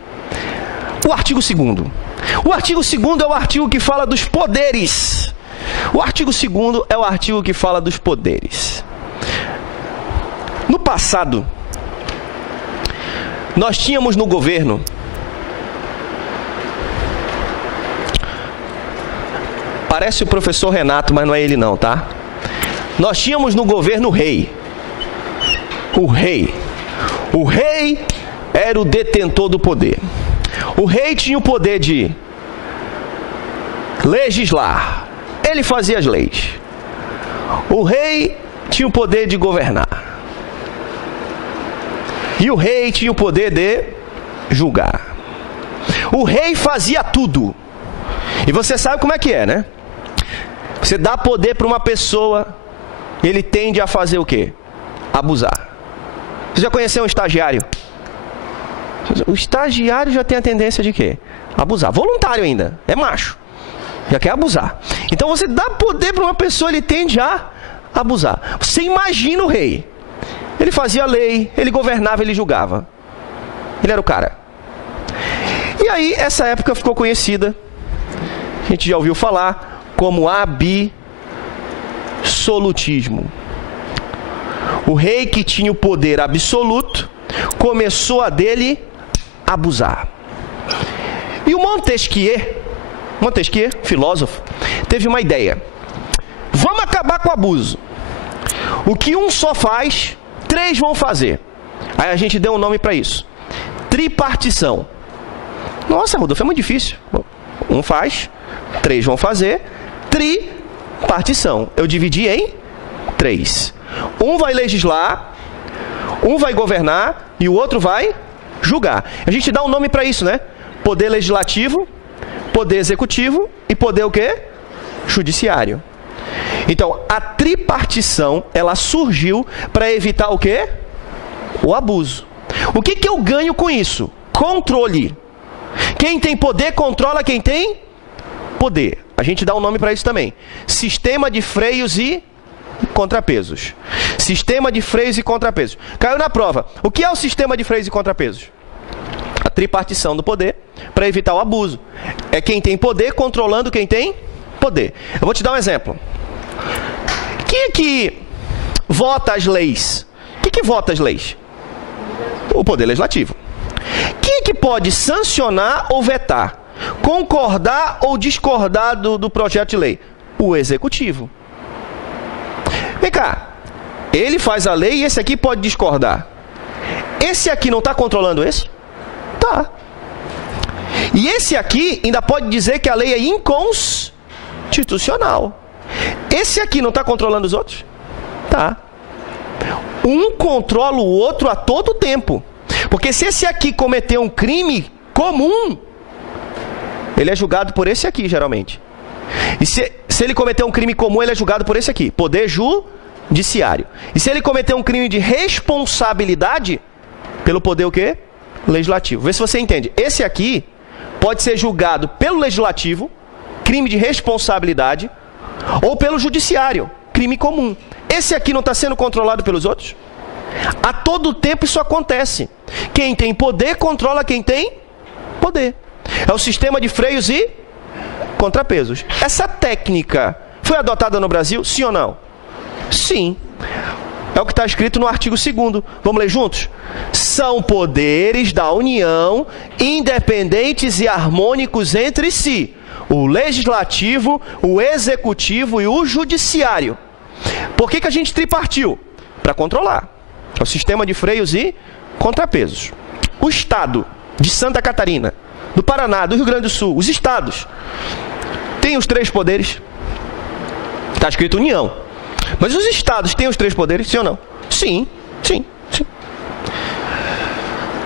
O artigo 2º. O artigo 2º é o artigo que fala dos poderes. O artigo 2º é o artigo que fala dos poderes. No passado, nós tínhamos no governo parece o professor Renato, mas não é ele não, tá? Nós tínhamos no governo o rei. O rei. O rei era o detentor do poder. O rei tinha o poder de legislar. Ele fazia as leis. O rei tinha o poder de governar. E o rei tinha o poder de julgar. O rei fazia tudo. E você sabe como é que é, né? Você dá poder para uma pessoa, ele tende a fazer o quê? Abusar. Você já conheceu um estagiário? O estagiário já tem a tendência de quê? Abusar. Voluntário ainda, é macho. Já quer abusar. Então você dá poder para uma pessoa, ele tende a abusar. Você imagina o rei. Ele fazia a lei, ele governava, ele julgava. Ele era o cara. E aí, essa época ficou conhecida, a gente já ouviu falar, como absolutismo. O rei que tinha o poder absoluto, começou a dele abusar. E o Montesquieu, filósofo, teve uma ideia. Vamos acabar com o abuso. O que um só faz, 3 vão fazer. Aí a gente deu um nome para isso. Tripartição. Nossa, Rodolfo, é muito difícil. Um faz, 3 vão fazer. Tripartição. Eu dividi em 3. Um vai legislar, um vai governar e o outro vai julgar. A gente dá um nome para isso, né? Poder legislativo, poder executivo e poder o quê? Judiciário. Então, a tripartição, ela surgiu para evitar o quê? O abuso. O que que eu ganho com isso? Controle. Quem tem poder, controla quem tem poder. A gente dá um nome para isso também. Sistema de freios e contrapesos. Sistema de freios e contrapesos. Caiu na prova. O que é o sistema de freios e contrapesos? A tripartição do poder para evitar o abuso. É quem tem poder controlando quem tem poder. Eu vou te dar um exemplo. Quem é que vota as leis? Quem que vota as leis? O poder legislativo. Quem é que pode sancionar ou vetar? Concordar ou discordar do projeto de lei? O executivo. Vem cá. Ele faz a lei e esse aqui pode discordar. Esse aqui não está controlando esse? Tá. E esse aqui ainda pode dizer que a lei é inconstitucional. Esse aqui não está controlando os outros? Tá. Um controla o outro a todo tempo. Porque se esse aqui cometer um crime comum, ele é julgado por esse aqui, geralmente. E se ele cometer um crime comum, ele é julgado por esse aqui, poder judiciário. E se ele cometer um crime de responsabilidade, pelo poder o quê? Legislativo. Vê se você entende. Esse aqui pode ser julgado pelo legislativo, crime de responsabilidade, ou pelo judiciário, crime comum. Esse aqui não está sendo controlado pelos outros? A todo tempo isso acontece. Quem tem poder controla quem tem poder. É o sistema de freios e contrapesos. Essa técnica foi adotada no Brasil, sim ou não? Sim. É o que está escrito no artigo 2º. Vamos ler juntos? São poderes da União, independentes e harmônicos entre si. O legislativo, o executivo e o judiciário. Por que a gente tripartiu? Para controlar. É o sistema de freios e contrapesos. O Estado de Santa Catarina do Paraná, do Rio Grande do Sul, os estados, têm os 3 poderes? Está escrito União. Mas os estados têm os 3 poderes, sim ou não? Sim, sim, sim.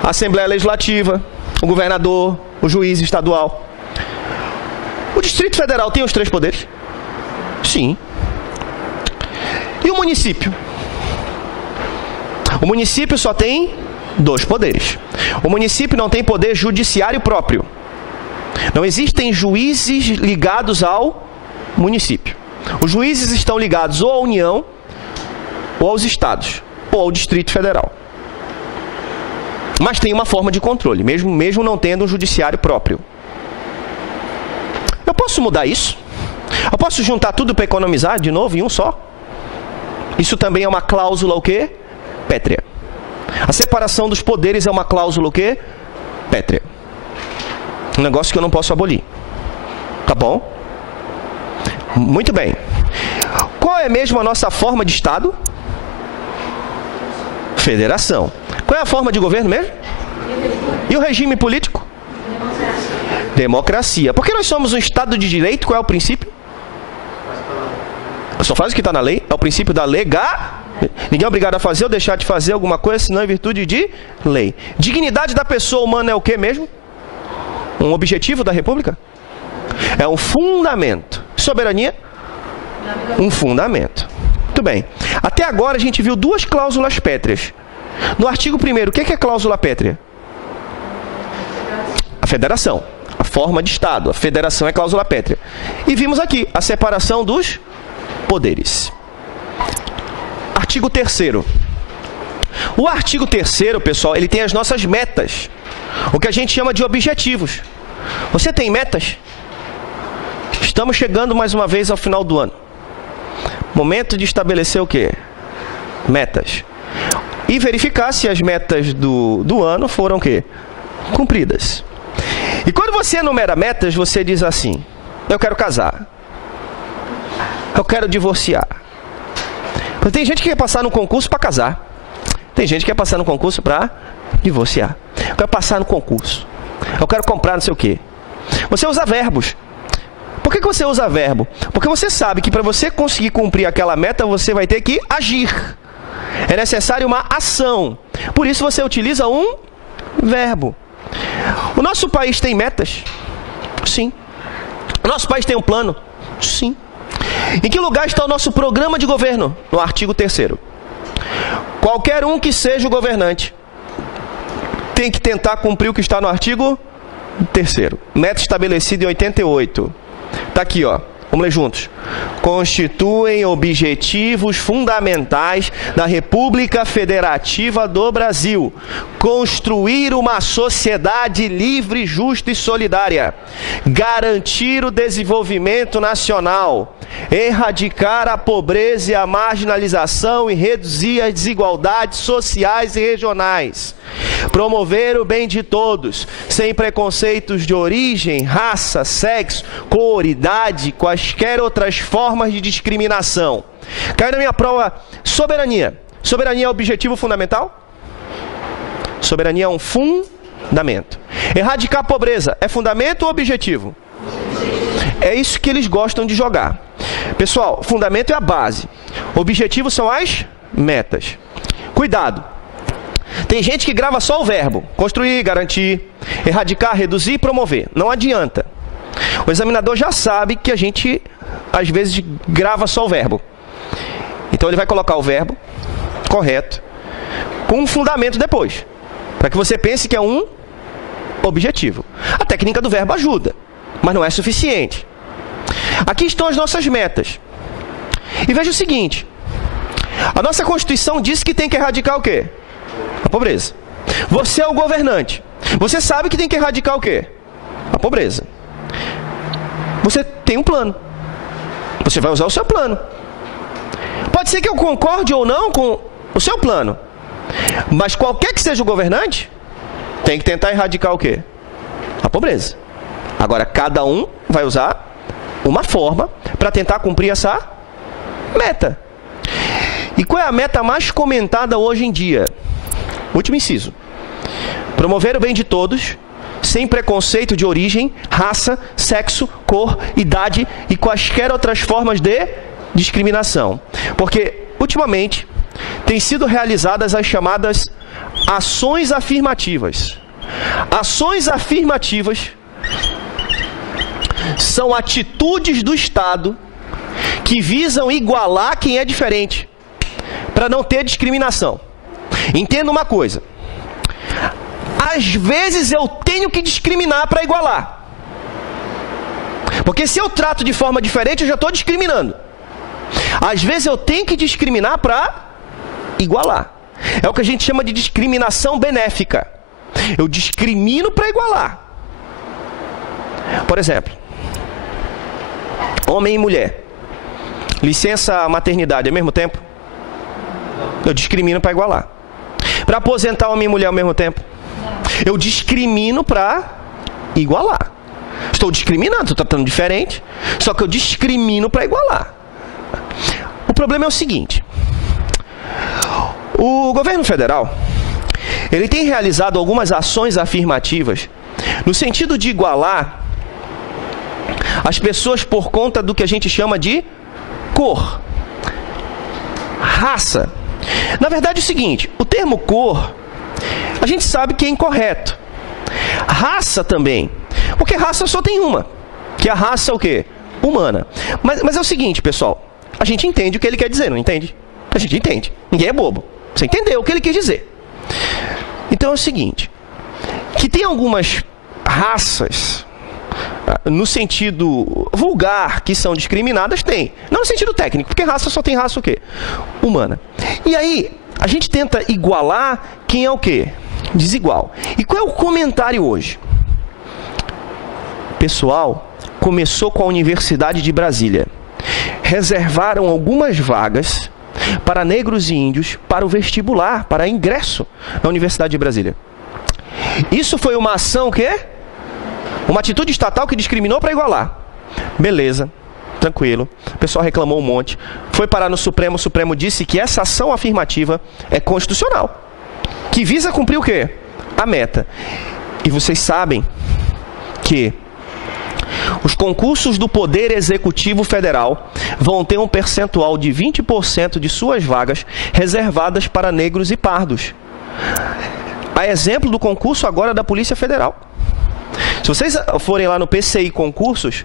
A Assembleia Legislativa, o governador, o juiz estadual. O Distrito Federal tem os 3 poderes? Sim. E o município? O município só tem 2 poderes. O município não tem poder judiciário próprio. Não existem juízes ligados ao município. Os juízes estão ligados ou à União, ou aos estados, ou ao Distrito Federal. Mas tem uma forma de controle, mesmo não tendo um judiciário próprio. Eu posso mudar isso? Eu posso juntar tudo para economizar de novo em um só? Isso também é uma cláusula o quê? Pétrea. A separação dos poderes é uma cláusula o quê? Pétrea. Um negócio que eu não posso abolir. Tá bom? Muito bem. Qual é mesmo a nossa forma de Estado? Federação. Qual é a forma de governo mesmo? E o regime político? Democracia. Porque nós somos um Estado de direito, qual é o princípio? Só faz o que está na lei. É o princípio da legalidade. Ninguém é obrigado a fazer ou deixar de fazer alguma coisa, senão em virtude de lei. Dignidade da pessoa humana é o que mesmo? Um objetivo da República? É um fundamento. Soberania? Um fundamento. Muito bem. Até agora a gente viu 2 cláusulas pétreas. No artigo 1º, o que é cláusula pétrea? A federação. A forma de Estado. A federação é cláusula pétrea. E vimos aqui a separação dos poderes. Artigo 3º. O artigo 3º, pessoal, ele tem as nossas metas. O que a gente chama de objetivos. Você tem metas? Estamos chegando mais uma vez ao final do ano. Momento de estabelecer o quê? Metas. E verificar se as metas do ano foram o quê? Cumpridas. E quando você enumera metas, você diz assim: eu quero casar. Eu quero divorciar. Tem gente que quer passar no concurso para casar. Tem gente que quer passar no concurso para divorciar. Eu quero passar no concurso. Eu quero comprar não sei o quê. Você usa verbos. Por que você usa verbo? Porque você sabe que para você conseguir cumprir aquela meta, você vai ter que agir. É necessário uma ação. Por isso você utiliza um verbo. O nosso país tem metas? Sim. O nosso país tem um plano? Sim. Em que lugar está o nosso programa de governo? No artigo 3º. Qualquer um que seja o governante tem que tentar cumprir o que está no artigo 3º. Meta estabelecida em 88. Está aqui, ó. Vamos ler juntos. Constituem objetivos fundamentais da República Federativa do Brasil. Construir uma sociedade livre, justa e solidária. Garantir o desenvolvimento nacional. Erradicar a pobreza e a marginalização e reduzir as desigualdades sociais e regionais. Promover o bem de todos, sem preconceitos de origem, raça, sexo, cor, idade, quaisquer outras formas de discriminação. Caiu na minha prova, soberania. Soberania é objetivo fundamental? Soberania é um fundamento. Erradicar a pobreza é fundamento ou objetivo? É isso que eles gostam de jogar. Pessoal, fundamento é a base. Objetivos são as metas. Cuidado. Tem gente que grava só o verbo. Construir, garantir, erradicar, reduzir e promover. Não adianta. O examinador já sabe que a gente, às vezes, grava só o verbo. Então ele vai colocar o verbo correto, com um fundamento depois. Para que você pense que é um objetivo. A técnica do verbo ajuda, mas não é suficiente. Aqui estão as nossas metas. E veja o seguinte. A nossa Constituição diz que tem que erradicar o quê? A pobreza. Você é o governante. Você sabe que tem que erradicar o quê? A pobreza. Você tem um plano. Você vai usar o seu plano. Pode ser que eu concorde ou não com o seu plano. Mas qualquer que seja o governante, tem que tentar erradicar o quê? A pobreza. Agora, cada um vai usar uma forma para tentar cumprir essa meta. E qual é a meta mais comentada hoje em dia? Último inciso. Promover o bem de todos, sem preconceito de origem, raça, sexo, cor, idade e quaisquer outras formas de discriminação. Porque, ultimamente, têm sido realizadas as chamadas ações afirmativas. Ações afirmativas são atitudes do Estado que visam igualar quem é diferente, para não ter discriminação. Entenda uma coisa. Às vezes eu tenho que discriminar para igualar. Porque se eu trato de forma diferente, eu já estou discriminando. Às vezes eu tenho que discriminar para igualar. É o que a gente chama de discriminação benéfica. Eu discrimino para igualar. Por exemplo, homem e mulher. Licença maternidade ao mesmo tempo? Eu discrimino para igualar. Para aposentar homem e mulher ao mesmo tempo? Eu discrimino para igualar. Estou discriminando, estou tratando diferente, só que eu discrimino para igualar. O problema é o seguinte. O governo federal, ele tem realizado algumas ações afirmativas no sentido de igualar as pessoas por conta do que a gente chama de cor, raça. Na verdade é o seguinte, o termo cor, a gente sabe que é incorreto. Raça também, porque raça só tem uma, que a raça é o quê? Humana. Mas é o seguinte, pessoal, a gente entende o que ele quer dizer, não entende? A gente entende, ninguém é bobo. Você entendeu o que ele quis dizer. Então é o seguinte, que tem algumas raças, no sentido vulgar, que são discriminadas, tem. Não no sentido técnico, porque raça só tem raça o quê? Humana. E aí, a gente tenta igualar quem é o quê? Desigual. E qual é o comentário hoje? Pessoal, começou com a Universidade de Brasília. Reservaram algumas vagas para negros e índios para o vestibular, para ingresso na Universidade de Brasília. Isso foi uma ação o quê? Uma atitude estatal que discriminou para igualar. Beleza, tranquilo. O pessoal reclamou um monte. Foi parar no Supremo. O Supremo disse que essa ação afirmativa é constitucional. Que visa cumprir o quê? A meta. E vocês sabem que os concursos do Poder Executivo Federal vão ter um percentual de 20% de suas vagas reservadas para negros e pardos. A exemplo do concurso agora da Polícia Federal. Se vocês forem lá no PCI Concursos,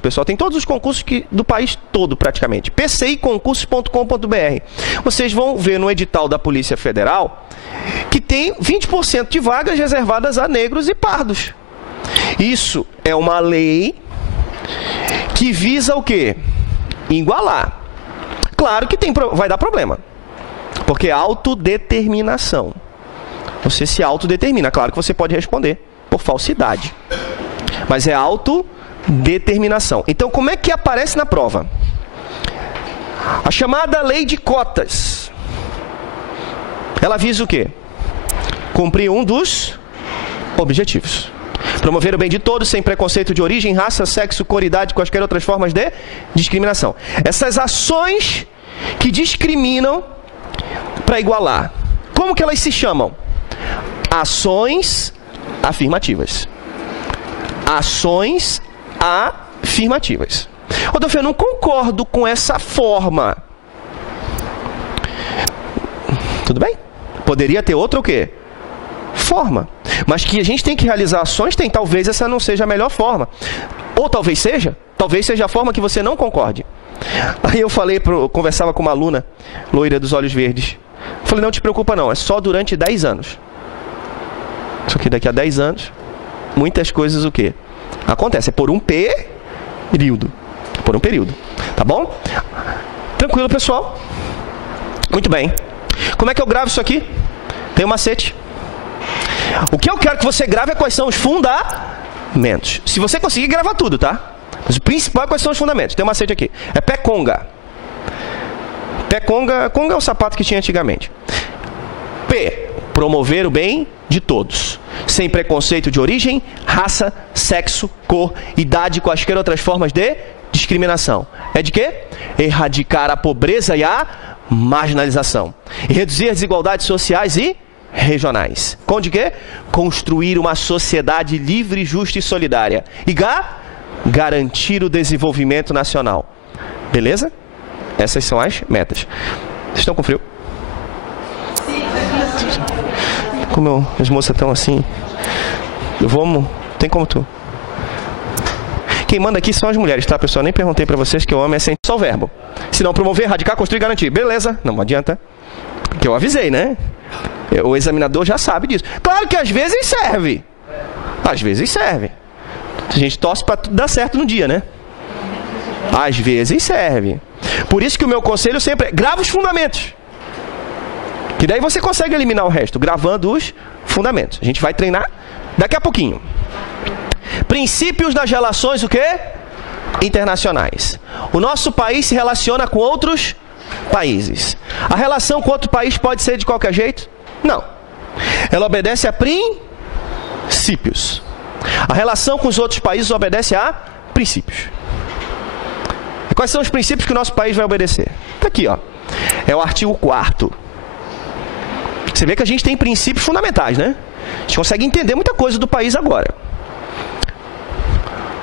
pessoal, tem todos os concursos do país todo praticamente, pciconcursos.com.br. Vocês vão ver no edital da Polícia Federal que tem 20% de vagas reservadas a negros e pardos. Isso é uma lei que visa o quê? Igualar. Claro que vai dar problema, porque é autodeterminação. Você se autodetermina. Claro que você pode responder por falsidade, mas é autodeterminação. Então, como é que aparece na prova? A chamada lei de cotas. Ela visa o quê? Cumprir um dos objetivos. Promover o bem de todos, sem preconceito de origem, raça, sexo, cor, idade, quaisquer outras formas de discriminação. Essas ações que discriminam para igualar. Como que elas se chamam? Ações afirmativas. Ações afirmativas. Rodolfo, eu não concordo com essa forma. Tudo bem? Poderia ter outra o quê? Forma. Mas que a gente tem que realizar ações, talvez essa não seja a melhor forma. Ou talvez seja a forma que você não concorde. Aí eu conversava com uma aluna, loira dos olhos verdes. Falei, não te preocupa não, é só durante 10 anos. Só que daqui a 10 anos, muitas coisas o quê? Acontece, é por um período. Por um período, tá bom? Tranquilo, pessoal? Muito bem. Como é que eu gravo isso aqui? Tem um macete. O que eu quero que você grave é quais são os fundamentos. Se você conseguir, grava tudo, tá? Mas o principal é quais são os fundamentos. Tem um macete aqui. É pé conga. Pé conga. Conga é o sapato que tinha antigamente. P. Promover o bem de todos. Sem preconceito de origem, raça, sexo, cor, idade, quaisquer outras formas de discriminação. É de quê? Erradicar a pobreza e a marginalização. E reduzir as desigualdades sociais e regionais. Com de quê? Construir uma sociedade livre, justa e solidária. E garantir o desenvolvimento nacional. Beleza? Essas são as metas. Vocês estão com frio? Como as moças estão assim. Tem como tu. Quem manda aqui são as mulheres, tá, pessoal? Nem perguntei pra vocês que o homem é sem só o verbo. Se não promover, erradicar, construir e garantir. Beleza. Não adianta. Porque eu avisei, né? O examinador já sabe disso. Claro que às vezes serve. Às vezes serve. A gente torce pra tudo dar certo no dia, né? Às vezes serve. Por isso que o meu conselho sempre é: grava os fundamentos. Que daí você consegue eliminar o resto, gravando os fundamentos. A gente vai treinar daqui a pouquinho. Princípios das relações, o quê? Internacionais. O nosso país se relaciona com outros países. A relação com outro país pode ser de qualquer jeito? Não. Ela obedece a princípios. A relação com os outros países obedece a princípios. E quais são os princípios que o nosso país vai obedecer? Está aqui, ó. É o artigo 4º. Você vê que a gente tem princípios fundamentais, né? A gente consegue entender muita coisa do país agora.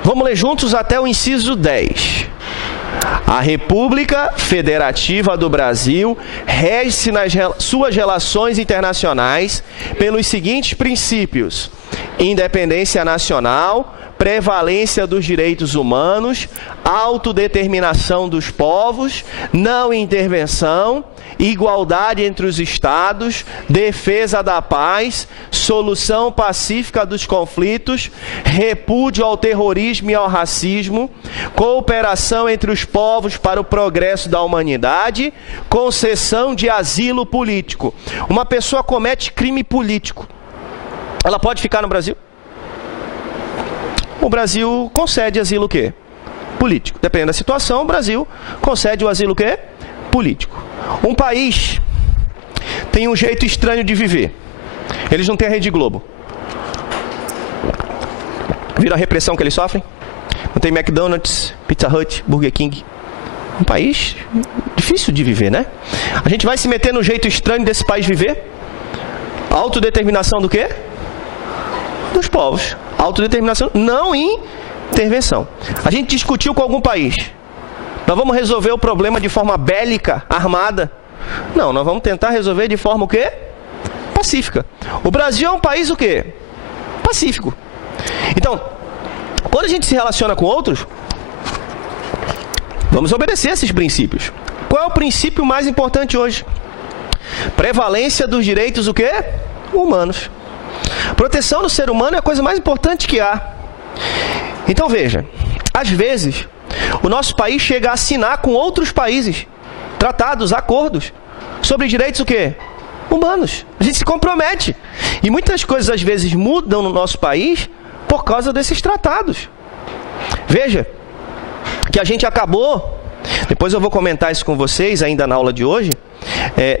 Vamos ler juntos até o inciso 10. A República Federativa do Brasil rege-se nas suas relações internacionais pelos seguintes princípios: independência nacional, prevalência dos direitos humanos, autodeterminação dos povos, não intervenção, igualdade entre os estados, defesa da paz, solução pacífica dos conflitos, repúdio ao terrorismo e ao racismo, cooperação entre os povos para o progresso da humanidade, concessão de asilo político. Uma pessoa comete crime político, ela pode ficar no Brasil? O Brasil concede asilo o quê? Político. Dependendo da situação, o Brasil concede o asilo o quê? Político. Um país tem um jeito estranho de viver. Eles não têm a Rede Globo. Viram a repressão que eles sofrem? Não tem McDonald's, Pizza Hut, Burger King. Um país difícil de viver, né? A gente vai se meter no jeito estranho desse país viver? Autodeterminação do quê? Dos povos. Autodeterminação, não intervenção. A gente discutiu com algum país: nós vamos resolver o problema de forma bélica, armada? Não, nós vamos tentar resolver de forma o quê? Pacífica. O Brasil é um país o quê? Pacífico. Então, quando a gente se relaciona com outros, vamos obedecer esses princípios. Qual é o princípio mais importante hoje? Prevalência dos direitos o quê? Humanos. Proteção do ser humano é a coisa mais importante que há. Então veja, às vezes o nosso país chega a assinar com outros países tratados, acordos sobre direitos o quê? Humanos. A gente se compromete. E muitas coisas às vezes mudam no nosso país por causa desses tratados. Veja que a gente acabou, depois eu vou comentar isso com vocês ainda na aula de hoje,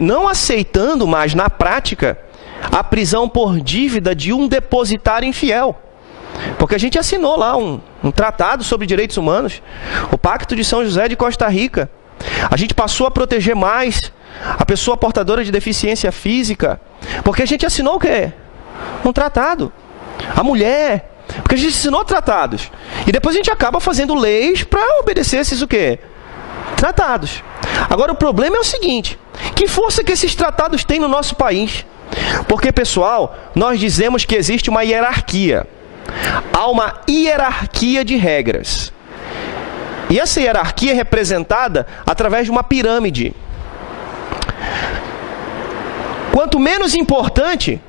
não aceitando mais na prática a prisão por dívida de um depositário infiel. Porque a gente assinou lá um tratado sobre direitos humanos, o Pacto de São José de Costa Rica. A gente passou a proteger mais a pessoa portadora de deficiência física, porque a gente assinou o quê? Um tratado. A mulher, porque a gente assinou tratados. E depois a gente acaba fazendo leis para obedecer esses o quê? Tratados. Agora o problema é o seguinte: que força que esses tratados têm no nosso país? Porque, pessoal, nós dizemos que existe uma hierarquia. Há uma hierarquia de regras. E essa hierarquia é representada através de uma pirâmide. Quanto menos importante,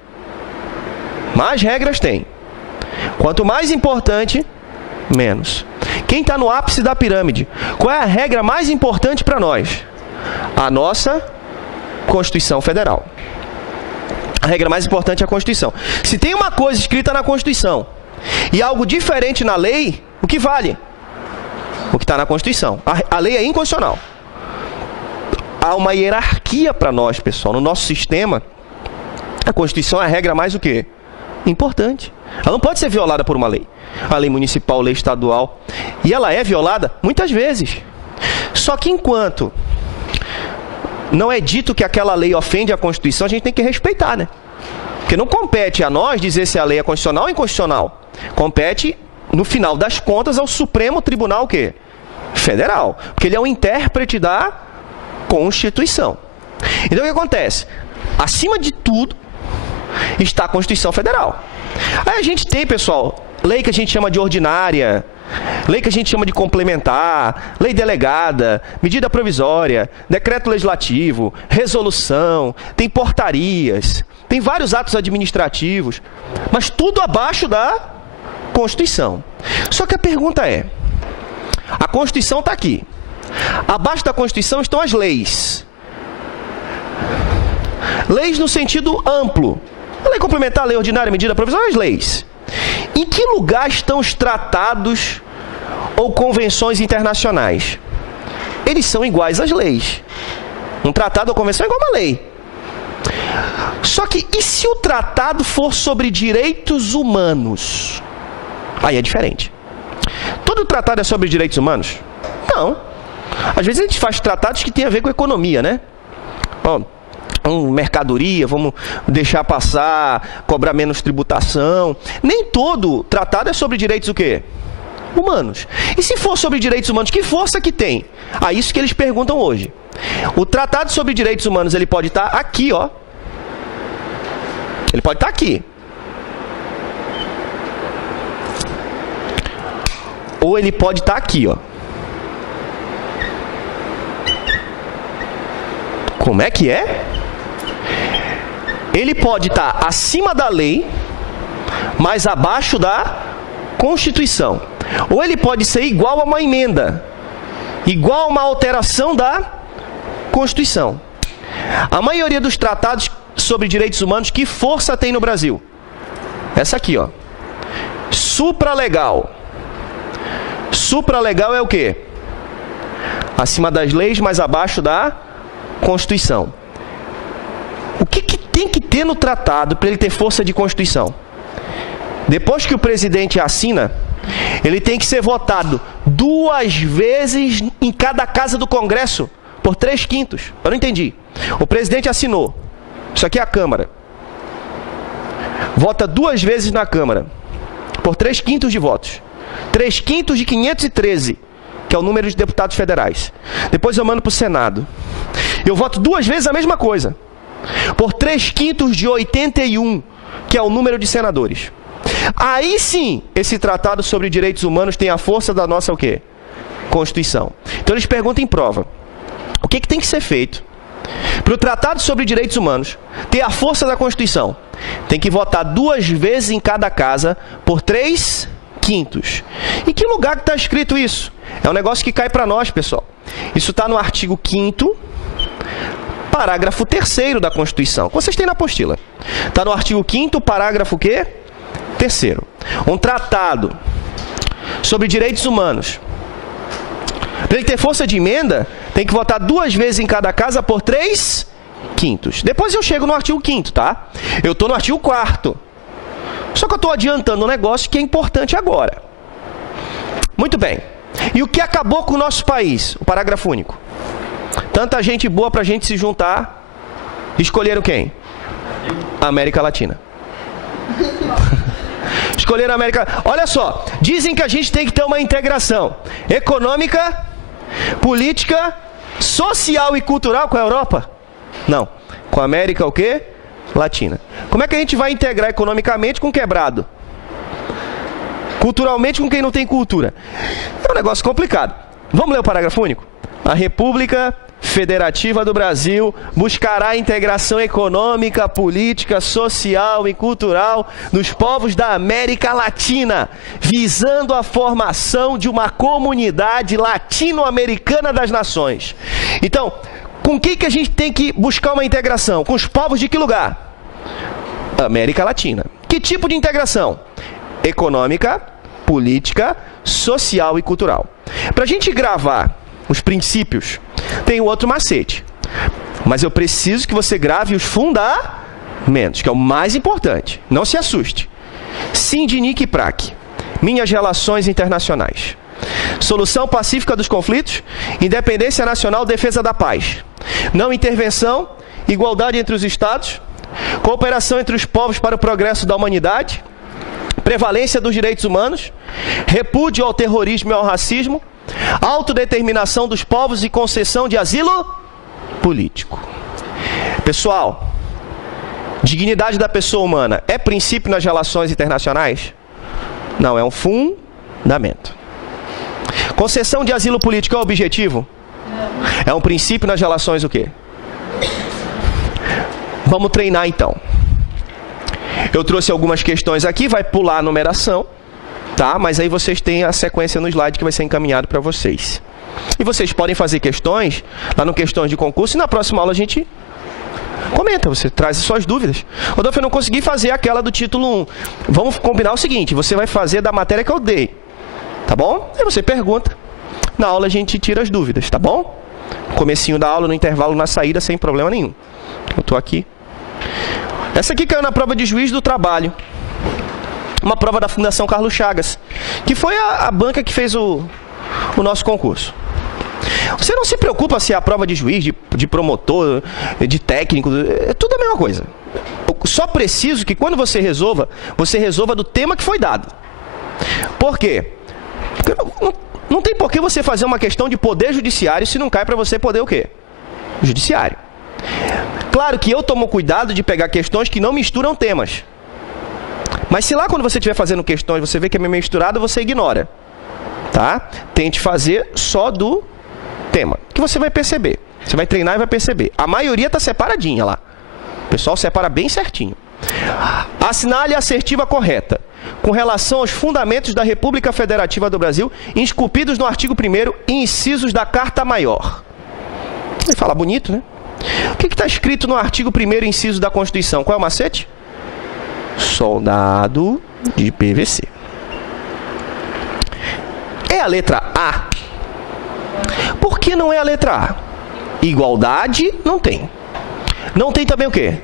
mais regras tem. Quanto mais importante, menos. Quem está no ápice da pirâmide? Qual é a regra mais importante para nós? A nossa Constituição Federal. A regra mais importante é a Constituição. Se tem uma coisa escrita na Constituição e algo diferente na lei, o que vale? O que está na Constituição. A lei é inconstitucional. Há uma hierarquia para nós, pessoal. No nosso sistema, a Constituição é a regra mais o quê? Importante. Ela não pode ser violada por uma lei. A lei municipal, a lei estadual. E ela é violada muitas vezes. Só que enquanto não é dito que aquela lei ofende a Constituição, a gente tem que respeitar, né? Porque não compete a nós dizer se a lei é constitucional ou inconstitucional. Compete, no final das contas, ao Supremo Tribunal o quê? Federal. Porque ele é o intérprete da Constituição. Então o que acontece? Acima de tudo está a Constituição Federal. Aí a gente tem, pessoal, lei que a gente chama de ordinária, lei que a gente chama de complementar, lei delegada, medida provisória, decreto legislativo, resolução, tem portarias, tem vários atos administrativos, mas tudo abaixo da Constituição. Só que a pergunta é, a Constituição está aqui. Abaixo da Constituição estão as leis. Leis no sentido amplo. A lei complementar, a lei ordinária, medida provisória, as leis. Em que lugar estão os tratados ou convenções internacionais? Eles são iguais às leis. Um tratado ou convenção é igual a uma lei. Só que, e se o tratado for sobre direitos humanos? Aí é diferente. Todo tratado é sobre direitos humanos? Não. Às vezes a gente faz tratados que tem a ver com economia, né? Mercadoria, vamos deixar passar, cobrar menos tributação. Nem todo tratado é sobre direitos o quê? Humanos. E se for sobre direitos humanos, que força que tem? Ah, isso que eles perguntam hoje. O tratado sobre direitos humanos, ele pode estar aqui, ó. Ele pode estar aqui. Ou ele pode estar aqui, ó. Como é que é? Ele pode estar acima da lei, mas abaixo da Constituição. Ou ele pode ser igual a uma emenda, igual a uma alteração da Constituição. A maioria dos tratados sobre direitos humanos, que força tem no Brasil? Essa aqui, ó. Supralegal. Supralegal é o quê? Acima das leis, mas abaixo da Constituição. O que tem que ter no tratado para ele ter força de Constituição? Depois que o presidente assina, ele tem que ser votado 2 vezes em cada casa do Congresso, por 3/5. Eu não entendi. O presidente assinou. Isso aqui é a Câmara. Vota 2 vezes na Câmara, por 3/5 de votos. 3/5 de 513, que é o número de deputados federais. Depois eu mando para o Senado. Eu voto 2 vezes a mesma coisa, por 3/5 de 81, que é o número de senadores. Aí sim, esse tratado sobre direitos humanos tem a força da nossa o quê? Constituição. Então eles perguntam em prova, o que tem que ser feito para o tratado sobre direitos humanos ter a força da Constituição? Tem que votar 2 vezes em cada casa, por 3/5. Em que lugar que está escrito isso? É um negócio que cai para nós, pessoal. Isso está no artigo 5º, parágrafo 3º da Constituição. Vocês têm na apostila. Está no artigo 5º, parágrafo o quê? 3º. Um tratado sobre direitos humanos, para ele ter força de emenda, tem que votar 2 vezes em cada casa, por 3/5. Depois eu chego no artigo 5º, tá? Eu estou no artigo 4º. Só que eu estou adiantando um negócio que é importante agora. Muito bem. E o que acabou com o nosso país? O parágrafo único. Tanta gente boa para a gente se juntar. Escolheram quem? A América Latina. Escolheram a América... Olha só, dizem que a gente tem que ter uma integração econômica, política, social e cultural com a Europa? Não. Com a América o quê? Latina. Como é que a gente vai integrar economicamente com quebrado? Culturalmente com quem não tem cultura? É um negócio complicado. Vamos ler o parágrafo único? A República Federativa do Brasil buscará a integração econômica, política, social e cultural dos povos da América Latina, visando a formação de uma comunidade latino-americana das nações. Então, com quem que a gente tem que buscar uma integração? Com os povos de que lugar? América Latina. Que tipo de integração? Econômica, política, social e cultural. Para a gente gravar os princípios, tem outro macete. Mas eu preciso que você grave os fundamentos, que é o mais importante. Não se assuste. Sindinic e PRAC. Minhas relações internacionais. Solução pacífica dos conflitos, independência nacional, defesa da paz. Não intervenção, igualdade entre os estados, cooperação entre os povos para o progresso da humanidade, prevalência dos direitos humanos, repúdio ao terrorismo e ao racismo, autodeterminação dos povos e concessão de asilo político. Pessoal, dignidade da pessoa humana é princípio nas relações internacionais? Não, é um fundamento. Concessão de asilo político é o objetivo? É um princípio nas relações o quê? Vamos treinar então. Eu trouxe algumas questões aqui, vai pular a numeração, tá? Mas aí vocês têm a sequência no slide que vai ser encaminhado para vocês. E vocês podem fazer questões lá no Questões de Concurso e na próxima aula a gente comenta, você traz as suas dúvidas. Rodolfo, eu não consegui fazer aquela do título 1. Vamos combinar o seguinte, você vai fazer da matéria que eu dei, tá bom? Aí você pergunta, na aula a gente tira as dúvidas, tá bom? Comecinho da aula, no intervalo, na saída, sem problema nenhum. Eu tô aqui. Essa aqui caiu na prova de juiz do trabalho. Uma prova da Fundação Carlos Chagas, que foi a banca que fez o nosso concurso. Você não se preocupa se é a prova de juiz, de promotor, de técnico, é tudo a mesma coisa. Eu só preciso que quando você resolva do tema que foi dado. Por quê? Porque não tem por que você fazer uma questão de poder judiciário se não cai para você poder o quê? Judiciário. Claro que eu tomo cuidado de pegar questões que não misturam temas. Mas se lá quando você estiver fazendo questões você vê que é meio misturado, você ignora. Tá? Tente fazer só do tema, que você vai perceber. Você vai treinar e vai perceber. A maioria está separadinha lá. O pessoal separa bem certinho. Assinale a assertiva correta com relação aos fundamentos da República Federativa do Brasil, esculpidos no artigo 1º, incisos da Carta Maior. Ele fala bonito, né? O que está escrito no artigo 1º, inciso da Constituição? Qual é o macete? Soldado de PVC. É a letra A. Por que não é a letra A? Igualdade, não tem. Não tem também o quê?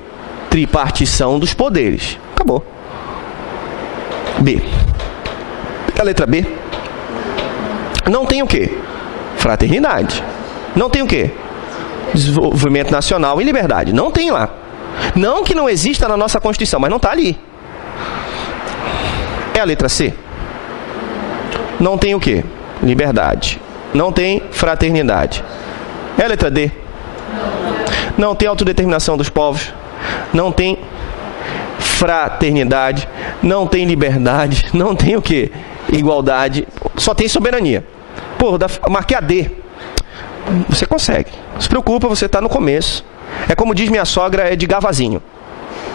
Tripartição dos poderes. Acabou. B. É a letra B. Não tem o quê? Fraternidade. Não tem o quê? Desenvolvimento nacional e liberdade. Não tem lá. Não que não exista na nossa Constituição, mas não está ali. É a letra C. Não tem o quê? Liberdade. Não tem fraternidade. É a letra D. Não tem autodeterminação dos povos. Não tem fraternidade. Não tem liberdade. Não tem o quê? Igualdade. Só tem soberania. Pô, marquei a D. Você consegue. Não se preocupa, você está no começo. É como diz minha sogra, é de gavazinho.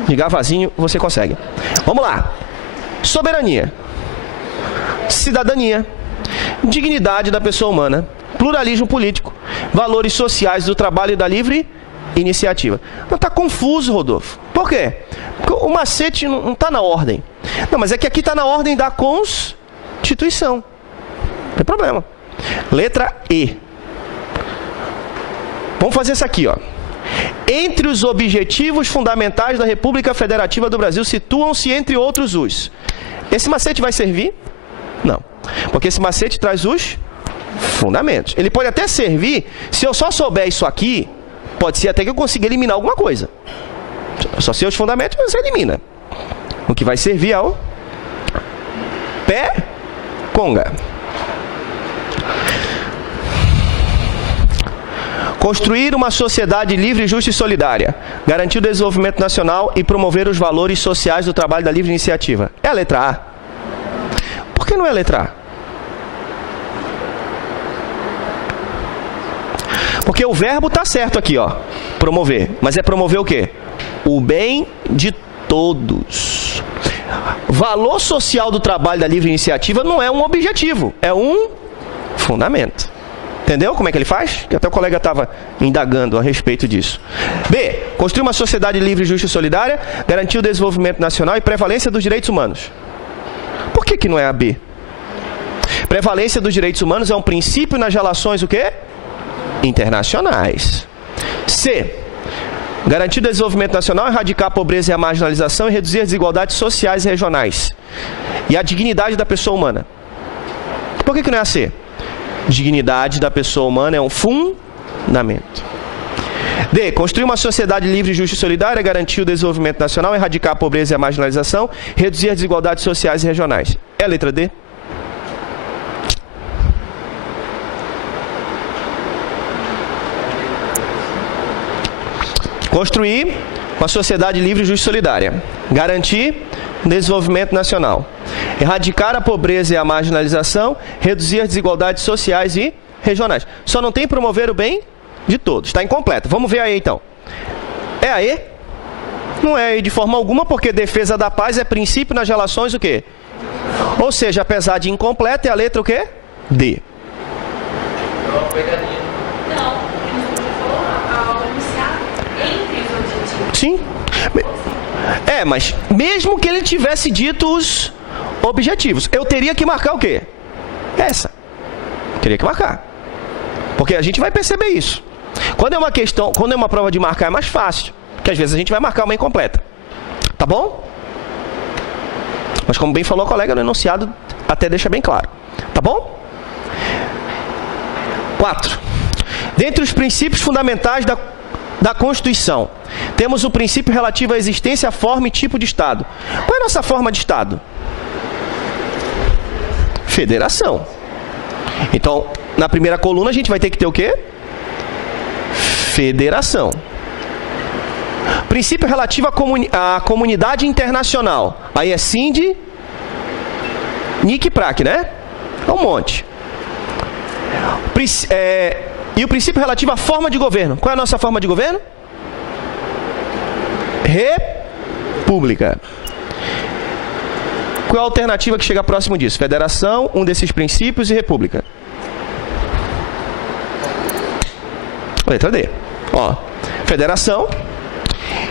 De gavazinho você consegue. Vamos lá. Soberania. Cidadania. Dignidade da pessoa humana. Pluralismo político. Valores sociais do trabalho e da livre iniciativa. Não está confuso, Rodolfo. Por quê? Porque o macete não está na ordem. Não, mas é que aqui está na ordem da Constituição. Não tem problema. Letra E. Vamos fazer isso aqui, ó. Entre os objetivos fundamentais da República Federativa do Brasil situam-se, entre outros, os... Esse macete vai servir? Não. Porque esse macete traz os fundamentos. Ele pode até servir, se eu só souber isso aqui, pode ser até que eu consiga eliminar alguma coisa. Só sei os fundamentos, você elimina. O que vai servir é o pé conga. Construir uma sociedade livre, justa e solidária. Garantir o desenvolvimento nacional e promover os valores sociais do trabalho da livre iniciativa. É a letra A. Por que não é a letra A? Porque o verbo está certo aqui, ó. Promover. Mas é promover o quê? O bem de todos. Valor social do trabalho da livre iniciativa não é um objetivo. É um fundamento. Entendeu como é que ele faz? Que até o colega estava indagando a respeito disso. B. Construir uma sociedade livre, justa e solidária, garantir o desenvolvimento nacional e prevalência dos direitos humanos. Por que não é a B? Prevalência dos direitos humanos é um princípio nas relações o quê? Internacionais. C. Garantir o desenvolvimento nacional, erradicar a pobreza e a marginalização e reduzir as desigualdades sociais e regionais. E a dignidade da pessoa humana. Por que não é a C? Dignidade da pessoa humana é um fundamento. D. Construir uma sociedade livre, justa e solidária, garantir o desenvolvimento nacional, erradicar a pobreza e a marginalização, reduzir as desigualdades sociais e regionais. É a letra D? Construir uma sociedade livre, justa e solidária. Garantir o desenvolvimento nacional. Erradicar a pobreza e a marginalização, reduzir as desigualdades sociais e regionais. Só não tem promover o bem de todos. Está incompleto. Vamos ver aí então. É a E? Não é E de forma alguma, porque defesa da paz é princípio nas relações o quê? Ou seja, apesar de incompleta, é a letra o quê? D. Não, porque você falou a enunciar entre os objetivos. Sim. Mas mesmo que ele tivesse dito os objetivos, eu teria que marcar o quê? Essa. Teria que marcar. Porque a gente vai perceber isso. Quando é uma questão, quando é uma prova de marcar é mais fácil, porque às vezes a gente vai marcar uma incompleta. Tá bom? Mas como bem falou a colega, no enunciado até deixa bem claro. Tá bom? 4. Dentre os princípios fundamentais da Constituição, temos o princípio relativo à existência, forma e tipo de Estado. Qual é a nossa forma de Estado? Federação. Então, na primeira coluna a gente vai ter que ter o quê? Federação. Princípio relativo à comunidade internacional. Aí é Cindy, Nick e Prac, né? É um monte. E o princípio relativo à forma de governo. Qual é a nossa forma de governo? República. Qual é a alternativa que chega próximo disso? Federação, um desses princípios, e república. Letra D. Ó, federação,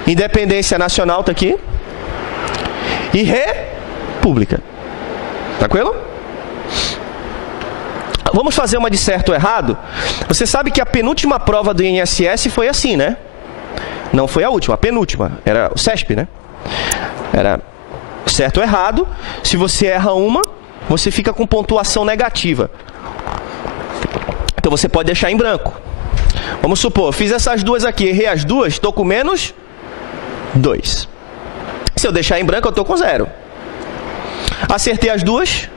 independência nacional está aqui, e república. Tranquilo? Vamos fazer uma de certo ou errado? Você sabe que a penúltima prova do INSS foi assim, né? Não foi a última, a penúltima. Era o CESP, né? Era certo ou errado. Se você erra uma, você fica com pontuação negativa. Então você pode deixar em branco. Vamos supor, fiz essas duas aqui, errei as duas, estou com menos 2. Se eu deixar em branco, eu estou com 0. Acertei as duas,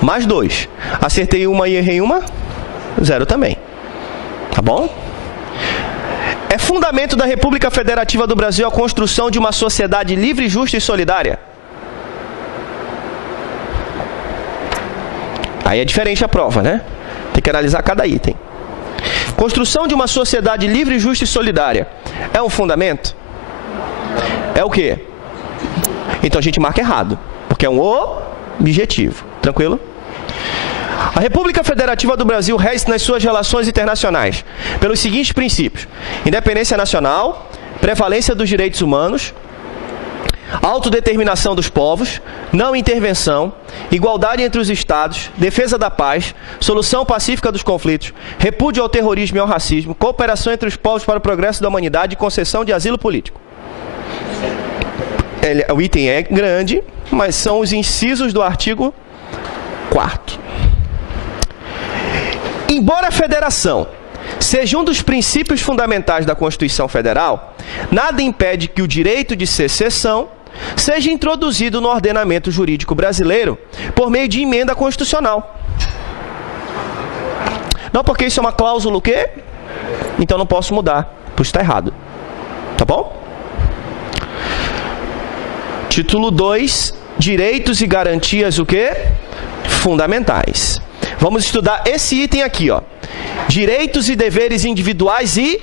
mais 2. Acertei uma e errei uma, 0 também. Tá bom? É fundamento da República Federativa do Brasil a construção de uma sociedade livre, justa e solidária? Aí é diferente a prova, né? Tem que analisar cada item. Construção de uma sociedade livre, justa e solidária é um fundamento? É o quê? Então a gente marca errado, porque é um objetivo. Tranquilo? A República Federativa do Brasil rege nas suas relações internacionais pelos seguintes princípios: independência nacional, prevalência dos direitos humanos, autodeterminação dos povos, não intervenção, igualdade entre os estados, defesa da paz, solução pacífica dos conflitos, repúdio ao terrorismo e ao racismo, cooperação entre os povos para o progresso da humanidade e concessão de asilo político. O item é grande, mas são os incisos do artigo 4º. Embora a federação seja um dos princípios fundamentais da Constituição Federal, nada impede que o direito de secessão seja introduzido no ordenamento jurídico brasileiro por meio de emenda constitucional. Não, porque isso é uma cláusula o quê? Então não posso mudar, pois está errado. Tá bom? Título 2, direitos e garantias o quê? Fundamentais. Vamos estudar esse item aqui, ó. Direitos e deveres individuais e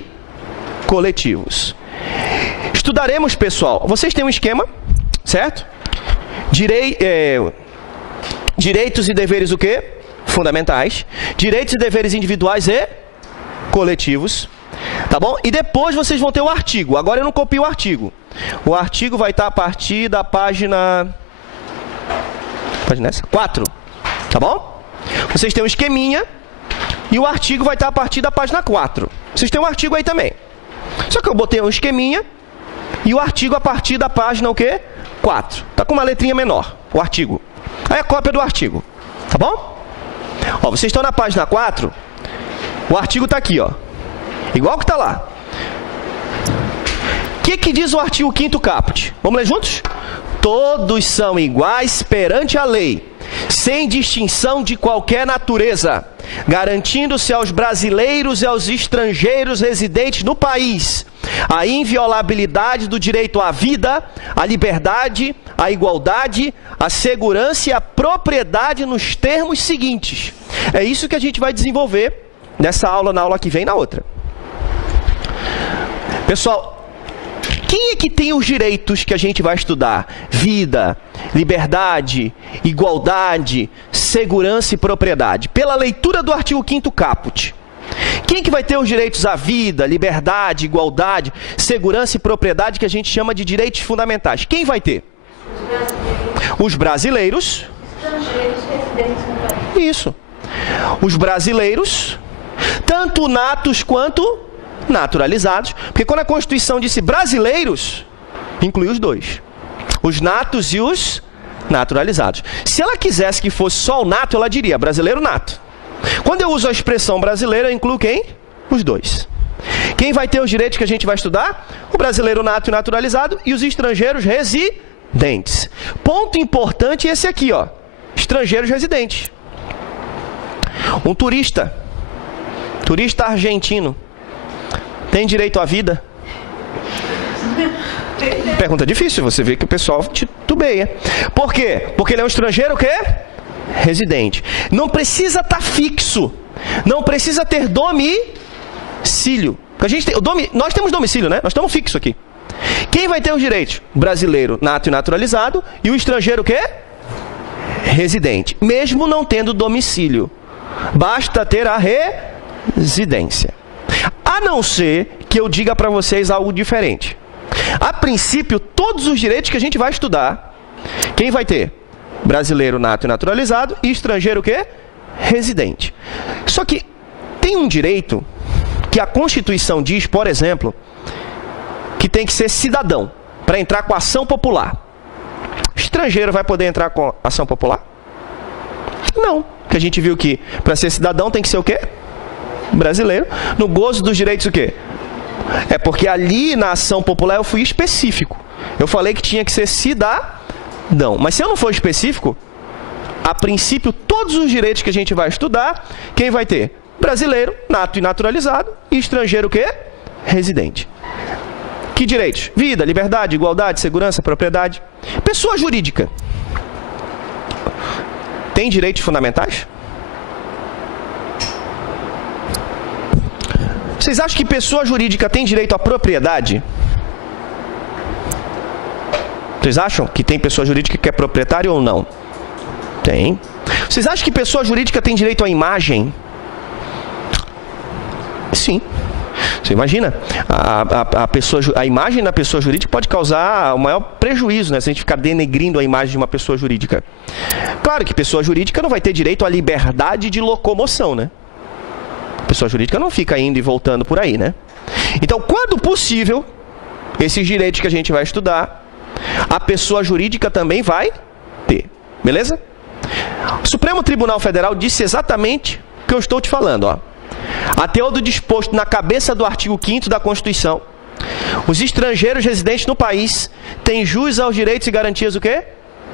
coletivos. Estudaremos, pessoal, vocês têm um esquema, certo? Direitos e deveres o quê? Fundamentais. Direitos e deveres individuais e coletivos. Tá bom? E depois vocês vão ter o artigo. Agora eu não copio o artigo. O artigo vai estar a partir da página... Página essa? 4. Tá bom? Vocês têm um esqueminha e o artigo vai estar a partir da página 4. Vocês têm um artigo aí também. Só que eu botei um esqueminha e o artigo a partir da página o quê? 4. Tá com uma letrinha menor, o artigo. Aí a cópia do artigo. Tá bom? Ó, vocês estão na página 4, o artigo tá aqui, ó. Igual que tá lá. que diz o artigo 5º caput? Vamos ler juntos? Todos são iguais perante a lei, sem distinção de qualquer natureza, garantindo-se aos brasileiros e aos estrangeiros residentes no país a inviolabilidade do direito à vida, à liberdade, à igualdade, à segurança e à propriedade nos termos seguintes. É isso que a gente vai desenvolver nessa aula, na aula que vem, na outra. Pessoal, quem é que tem os direitos que a gente vai estudar? Vida, liberdade, igualdade, segurança e propriedade. Pela leitura do artigo 5º caput. Quem que vai ter os direitos à vida, liberdade, igualdade, segurança e propriedade, que a gente chama de direitos fundamentais? Quem vai ter? Os brasileiros. Estrangeiros residentes no país. Isso. Os brasileiros, tanto natos quanto naturalizados, porque quando a Constituição disse brasileiros, inclui os dois, os natos e os naturalizados. Se ela quisesse que fosse só o nato, ela diria brasileiro nato. Quando eu uso a expressão brasileiro, eu incluo quem? Os dois. Quem vai ter os direitos que a gente vai estudar? O brasileiro nato e naturalizado e os estrangeiros residentes. Ponto importante esse aqui, ó. Estrangeiros residentes. Um turista argentino, tem direito à vida? Pergunta difícil, você vê que o pessoal titubeia. Por quê? Porque ele é um estrangeiro o quê? Residente. Não precisa estar fixo. Não precisa ter domicílio. Nós temos domicílio, né? Nós estamos fixos aqui. Quem vai ter os direitos? O brasileiro nato e naturalizado e o estrangeiro o quê? Residente. Mesmo não tendo domicílio. Basta ter a residência. A não ser que eu diga para vocês algo diferente. A princípio, todos os direitos que a gente vai estudar, quem vai ter? Brasileiro nato e naturalizado e estrangeiro o quê? Residente. Só que tem um direito que a Constituição diz, por exemplo, que tem que ser cidadão para entrar com ação popular. Estrangeiro vai poder entrar com ação popular? Não. Porque a gente viu que para ser cidadão tem que ser o quê? Brasileiro. No gozo dos direitos o quê? É porque ali na ação popular eu fui específico. Eu falei que tinha que ser cidadão. Mas se eu não for específico, a princípio todos os direitos que a gente vai estudar, quem vai ter? Brasileiro, nato e naturalizado, e estrangeiro o quê? Residente. Que direitos? Vida, liberdade, igualdade, segurança, propriedade. Pessoa jurídica. Tem direitos fundamentais? Vocês acham que pessoa jurídica tem direito à propriedade? Vocês acham que tem pessoa jurídica que é proprietária ou não? Tem. Vocês acham que pessoa jurídica tem direito à imagem? Sim. Você imagina, a imagem da pessoa jurídica pode causar o maior prejuízo, né, se a gente ficar denegrindo a imagem de uma pessoa jurídica. Claro que pessoa jurídica não vai ter direito à liberdade de locomoção, né? A pessoa jurídica não fica indo e voltando por aí, né? Então, quando possível, esses direitos que a gente vai estudar, a pessoa jurídica também vai ter. Beleza? O Supremo Tribunal Federal disse exatamente o que eu estou te falando, ó. Até o disposto na cabeça do artigo 5º da Constituição, os estrangeiros residentes no país têm jus aos direitos e garantias o quê?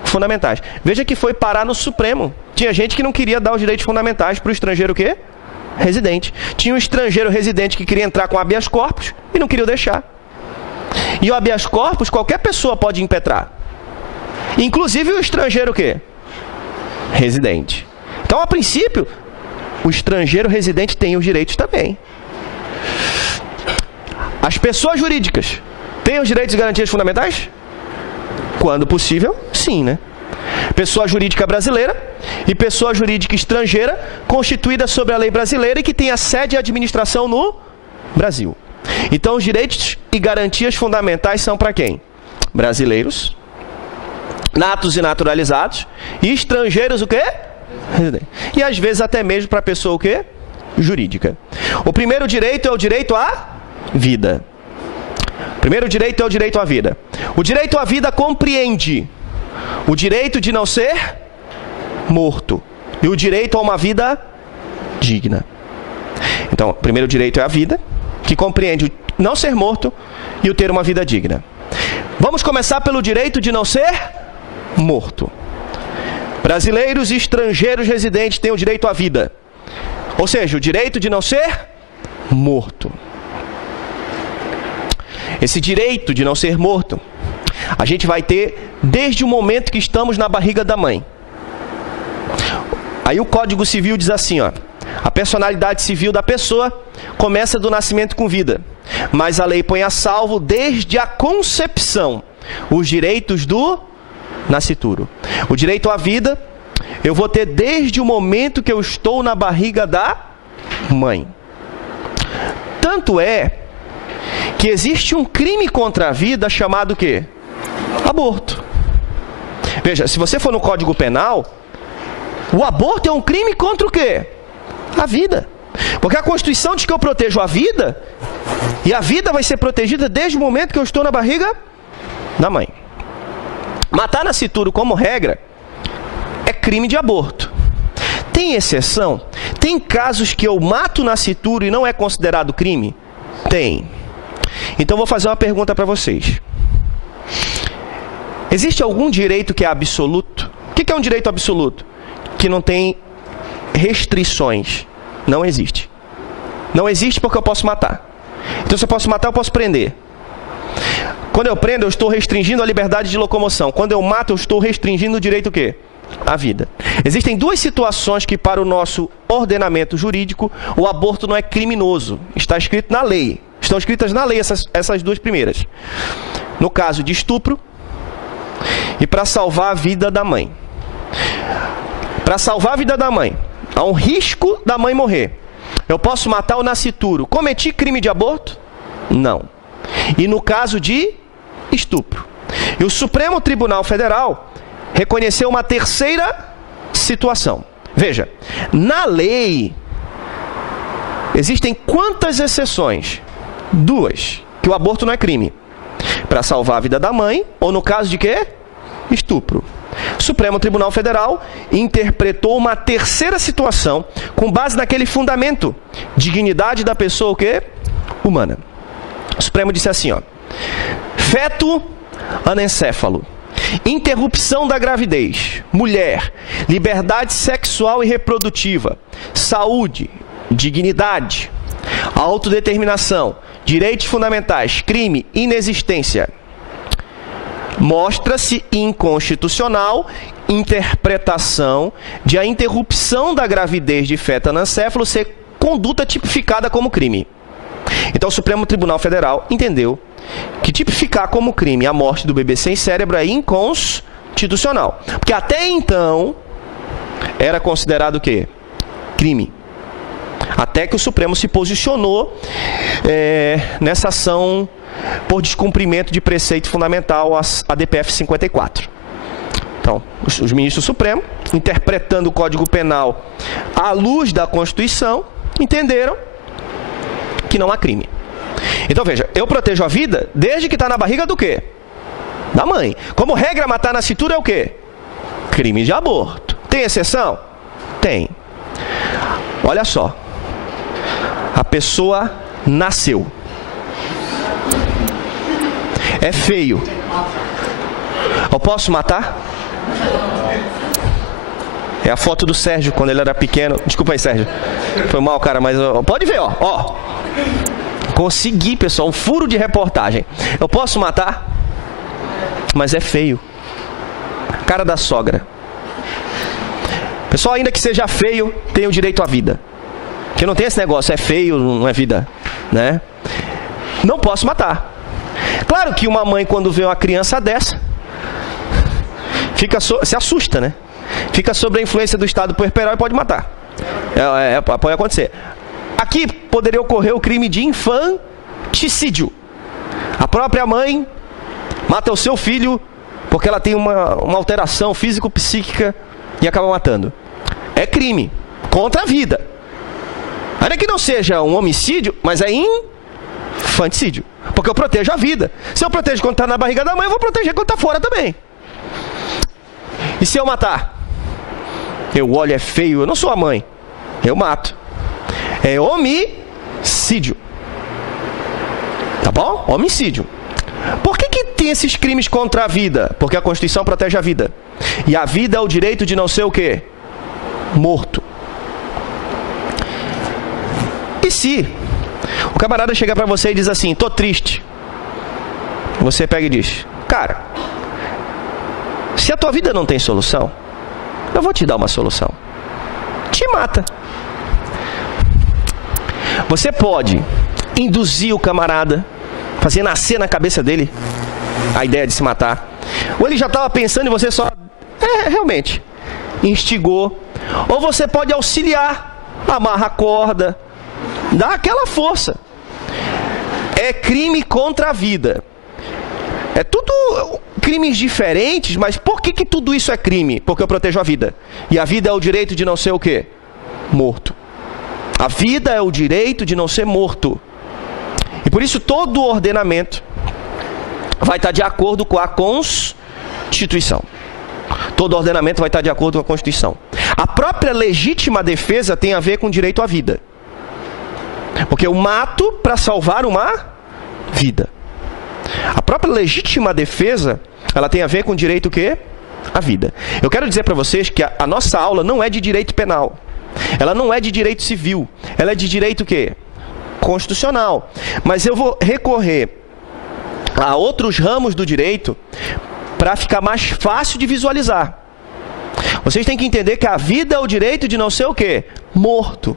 Fundamentais. Veja que foi parar no Supremo. Tinha gente que não queria dar os direitos fundamentais para o estrangeiro o quê? Residente. Tinha um estrangeiro residente que queria entrar com habeas corpus e não queria deixar. E o habeas corpus qualquer pessoa pode impetrar. Inclusive o estrangeiro o quê? Residente. Então, a princípio, o estrangeiro residente tem os direitos também. As pessoas jurídicas têm os direitos e garantias fundamentais? Quando possível, sim, né? Pessoa jurídica brasileira e pessoa jurídica estrangeira constituída sobre a lei brasileira e que tem a sede e administração no Brasil. Então, os direitos e garantias fundamentais são para quem? Brasileiros, natos e naturalizados e estrangeiros o quê? E às vezes até mesmo para a pessoa o quê? Jurídica. O primeiro direito é o direito à vida. O primeiro direito é o direito à vida. O direito à vida compreende o direito de não ser morto e o direito a uma vida digna. Então, o primeiro direito é a vida, que compreende não ser morto e o ter uma vida digna. Vamos começar pelo direito de não ser morto. Brasileiros e estrangeiros residentes têm o direito à vida. Ou seja, o direito de não ser morto. Esse direito de não ser morto, a gente vai ter desde o momento que estamos na barriga da mãe. Aí o Código Civil diz assim, ó, a personalidade civil da pessoa começa do nascimento com vida, mas a lei põe a salvo desde a concepção os direitos do nascituro. O direito à vida eu vou ter desde o momento que eu estou na barriga da mãe. Tanto é que existe um crime contra a vida chamado o quê? Aborto. Veja, se você for no Código Penal, o aborto é um crime contra o quê? A vida. Porque a Constituição diz que eu protejo a vida, e a vida vai ser protegida desde o momento que eu estou na barriga da mãe. Matar nascituro, como regra, é crime de aborto. Tem exceção? Tem casos que eu mato nascituro e não é considerado crime? Tem. Então vou fazer uma pergunta para vocês. Existe algum direito que é absoluto? O que é um direito absoluto? Que não tem restrições. Não existe. Não existe porque eu posso matar. Então se eu posso matar, eu posso prender. Quando eu prendo, eu estou restringindo a liberdade de locomoção. Quando eu mato, eu estou restringindo o direito o quê? A vida. Existem duas situações que para o nosso ordenamento jurídico, o aborto não é criminoso. Está escrito na lei. Estão escritas na lei essas duas primeiras. No caso de estupro e para salvar a vida da mãe. Para salvar a vida da mãe, há um risco da mãe morrer. Eu posso matar o nascituro. Cometi crime de aborto? Não. E no caso de estupro. E o Supremo Tribunal Federal reconheceu uma terceira situação. Veja, na lei existem quantas exceções? Duas. Que o aborto não é crime. Para salvar a vida da mãe, ou no caso de quê? Estupro. O Supremo Tribunal Federal interpretou uma terceira situação com base naquele fundamento. Dignidade da pessoa o quê? Humana. O Supremo disse assim, ó. Feto anencéfalo. Interrupção da gravidez. Mulher. Liberdade sexual e reprodutiva. Saúde. Dignidade. Autodeterminação. Direitos fundamentais. Crime. Inexistência. Mostra-se inconstitucional interpretação de a interrupção da gravidez de feto anencéfalo ser conduta tipificada como crime. Então o Supremo Tribunal Federal entendeu que tipificar como crime a morte do bebê sem cérebro é inconstitucional. Porque até então era considerado o quê? Crime. Até que o Supremo se posicionou nessa ação por descumprimento de preceito fundamental, a DPF 54. Então, os ministros do Supremo, interpretando o Código Penal à luz da Constituição, entenderam que não há crime. Então, veja, eu protejo a vida desde que está na barriga do quê? Da mãe. Como regra, matar nascituro é o quê? Crime de aborto. Tem exceção? Tem. Olha só. A pessoa nasceu. É feio. Eu posso matar? É a foto do Sérgio quando ele era pequeno. Desculpa aí, Sérgio. Foi mal, cara, mas pode ver, ó. Consegui, pessoal, um furo de reportagem. Eu posso matar? Mas é feio. Cara da sogra. Pessoal, ainda que seja feio, tem o direito à vida. Porque não tem esse negócio, é feio, não é vida, né? Não posso matar. Claro que uma mãe, quando vê uma criança dessa, se assusta, né? Fica sob a influência do estado puerperal e pode matar. Pode acontecer. Aqui poderia ocorrer o crime de infanticídio. A própria mãe mata o seu filho porque ela tem uma alteração físico-psíquica e acaba matando. É crime contra a vida. Ainda que não seja um homicídio, mas é infanticídio. Porque eu protejo a vida. Se eu protejo quando está na barriga da mãe, eu vou proteger quando está fora também. E se eu matar? Eu olho, é feio, eu não sou a mãe. Eu mato. É homicídio. Tá bom? Homicídio. Por que tem esses crimes contra a vida? Porque a Constituição protege a vida. E a vida é o direito de não ser o quê? Morto. E se o camarada chega para você e diz assim, tô triste. Você pega e diz, cara, se a tua vida não tem solução, eu vou te dar uma solução. Te mata. Você pode induzir o camarada, fazer nascer na cabeça dele a ideia de se matar. Ou ele já estava pensando e você só, realmente, instigou. Ou você pode auxiliar, amarra a corda, dá aquela força. É crime contra a vida. É tudo crimes diferentes, mas por que tudo isso é crime? Porque eu protejo a vida. E a vida é o direito de não ser o quê? Morto. A vida é o direito de não ser morto. E por isso todo o ordenamento vai estar de acordo com a Constituição. Todo ordenamento vai estar de acordo com a Constituição. A própria legítima defesa tem a ver com direito à vida. Porque eu mato para salvar uma vida. A própria legítima defesa, ela tem a ver com direito o quê? A vida. Eu quero dizer para vocês que a nossa aula não é de direito penal. Ela não é de direito civil. Ela é de direito o quê? Constitucional. Mas eu vou recorrer a outros ramos do direito para ficar mais fácil de visualizar. Vocês têm que entender que a vida é o direito de não ser o quê? Morto.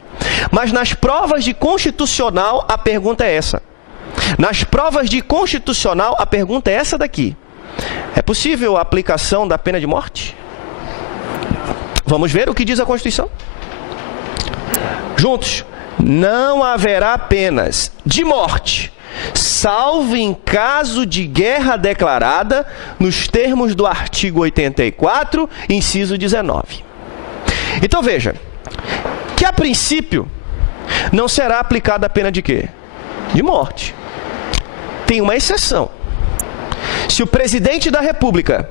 Mas nas provas de constitucional, a pergunta é essa. Nas provas de constitucional, a pergunta é essa daqui. É possível a aplicação da pena de morte? Vamos ver o que diz a Constituição? Juntos. Não haverá penas de morte, salvo em caso de guerra declarada, nos termos do artigo 84, inciso 19. Então veja, que a princípio não será aplicada a pena de quê? De morte. Tem uma exceção. Se o presidente da República,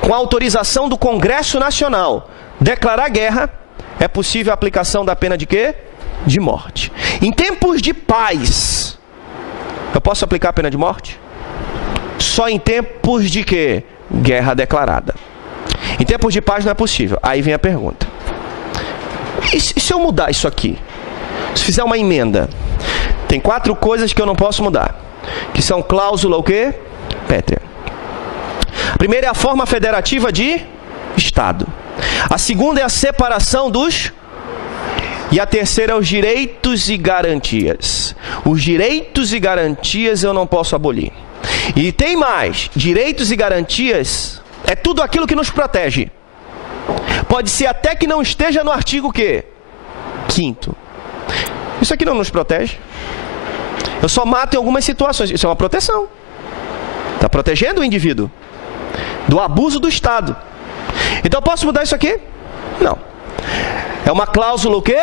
com autorização do Congresso Nacional, declarar guerra, é possível a aplicação da pena de quê? De morte. Em tempos de paz, eu posso aplicar a pena de morte? Só em tempos de quê? Guerra declarada. Em tempos de paz não é possível. Aí vem a pergunta. E se eu mudar isso aqui? Se fizer uma emenda, tem 4 coisas que eu não posso mudar, que são cláusula o quê? Pétrea. A primeira é a forma federativa de Estado. A segunda é a separação dos... E a terceira é os direitos e garantias. Os direitos e garantias eu não posso abolir. E tem mais. Direitos e garantias é tudo aquilo que nos protege. Pode ser até que não esteja no artigo quê? 5º. Isso aqui não nos protege. Eu só mato em algumas situações. Isso é uma proteção. Está protegendo o indivíduo do abuso do Estado. Então eu posso mudar isso aqui? Não. É uma cláusula o quê?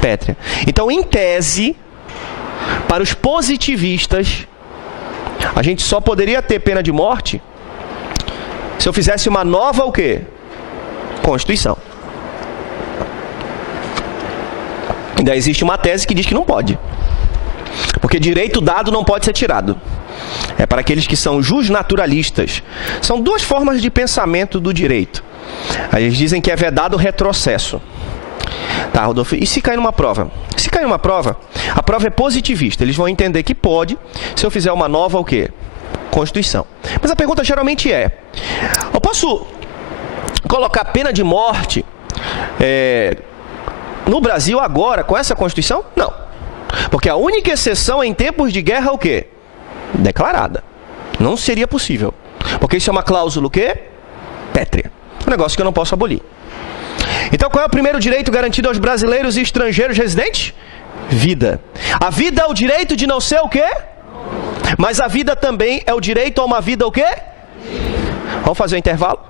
Pétrea. Então, em tese, para os positivistas, a gente só poderia ter pena de morte se eu fizesse uma nova o quê? Constituição. Ainda existe uma tese que diz que não pode. Porque direito dado não pode ser tirado. É para aqueles que são justnaturalistas. São 2 formas de pensamento do direito. Aí eles dizem que é vedado o retrocesso. Tá, Rodolfo, e se cair numa prova? Se cair numa prova, a prova é positivista. Eles vão entender que pode, se eu fizer uma nova o quê? Constituição. Mas a pergunta geralmente é, eu posso colocar pena de morte no Brasil agora, com essa Constituição? Não. Porque a única exceção é em tempos de guerra o quê? Declarada. Não seria possível. Porque isso é uma cláusula o quê? Pétrea. Um negócio que eu não posso abolir. Então qual é o primeiro direito garantido aos brasileiros e estrangeiros residentes? Vida. A vida é o direito de não ser o quê? Mas a vida também é o direito a uma vida o quê? Vamos fazer um intervalo?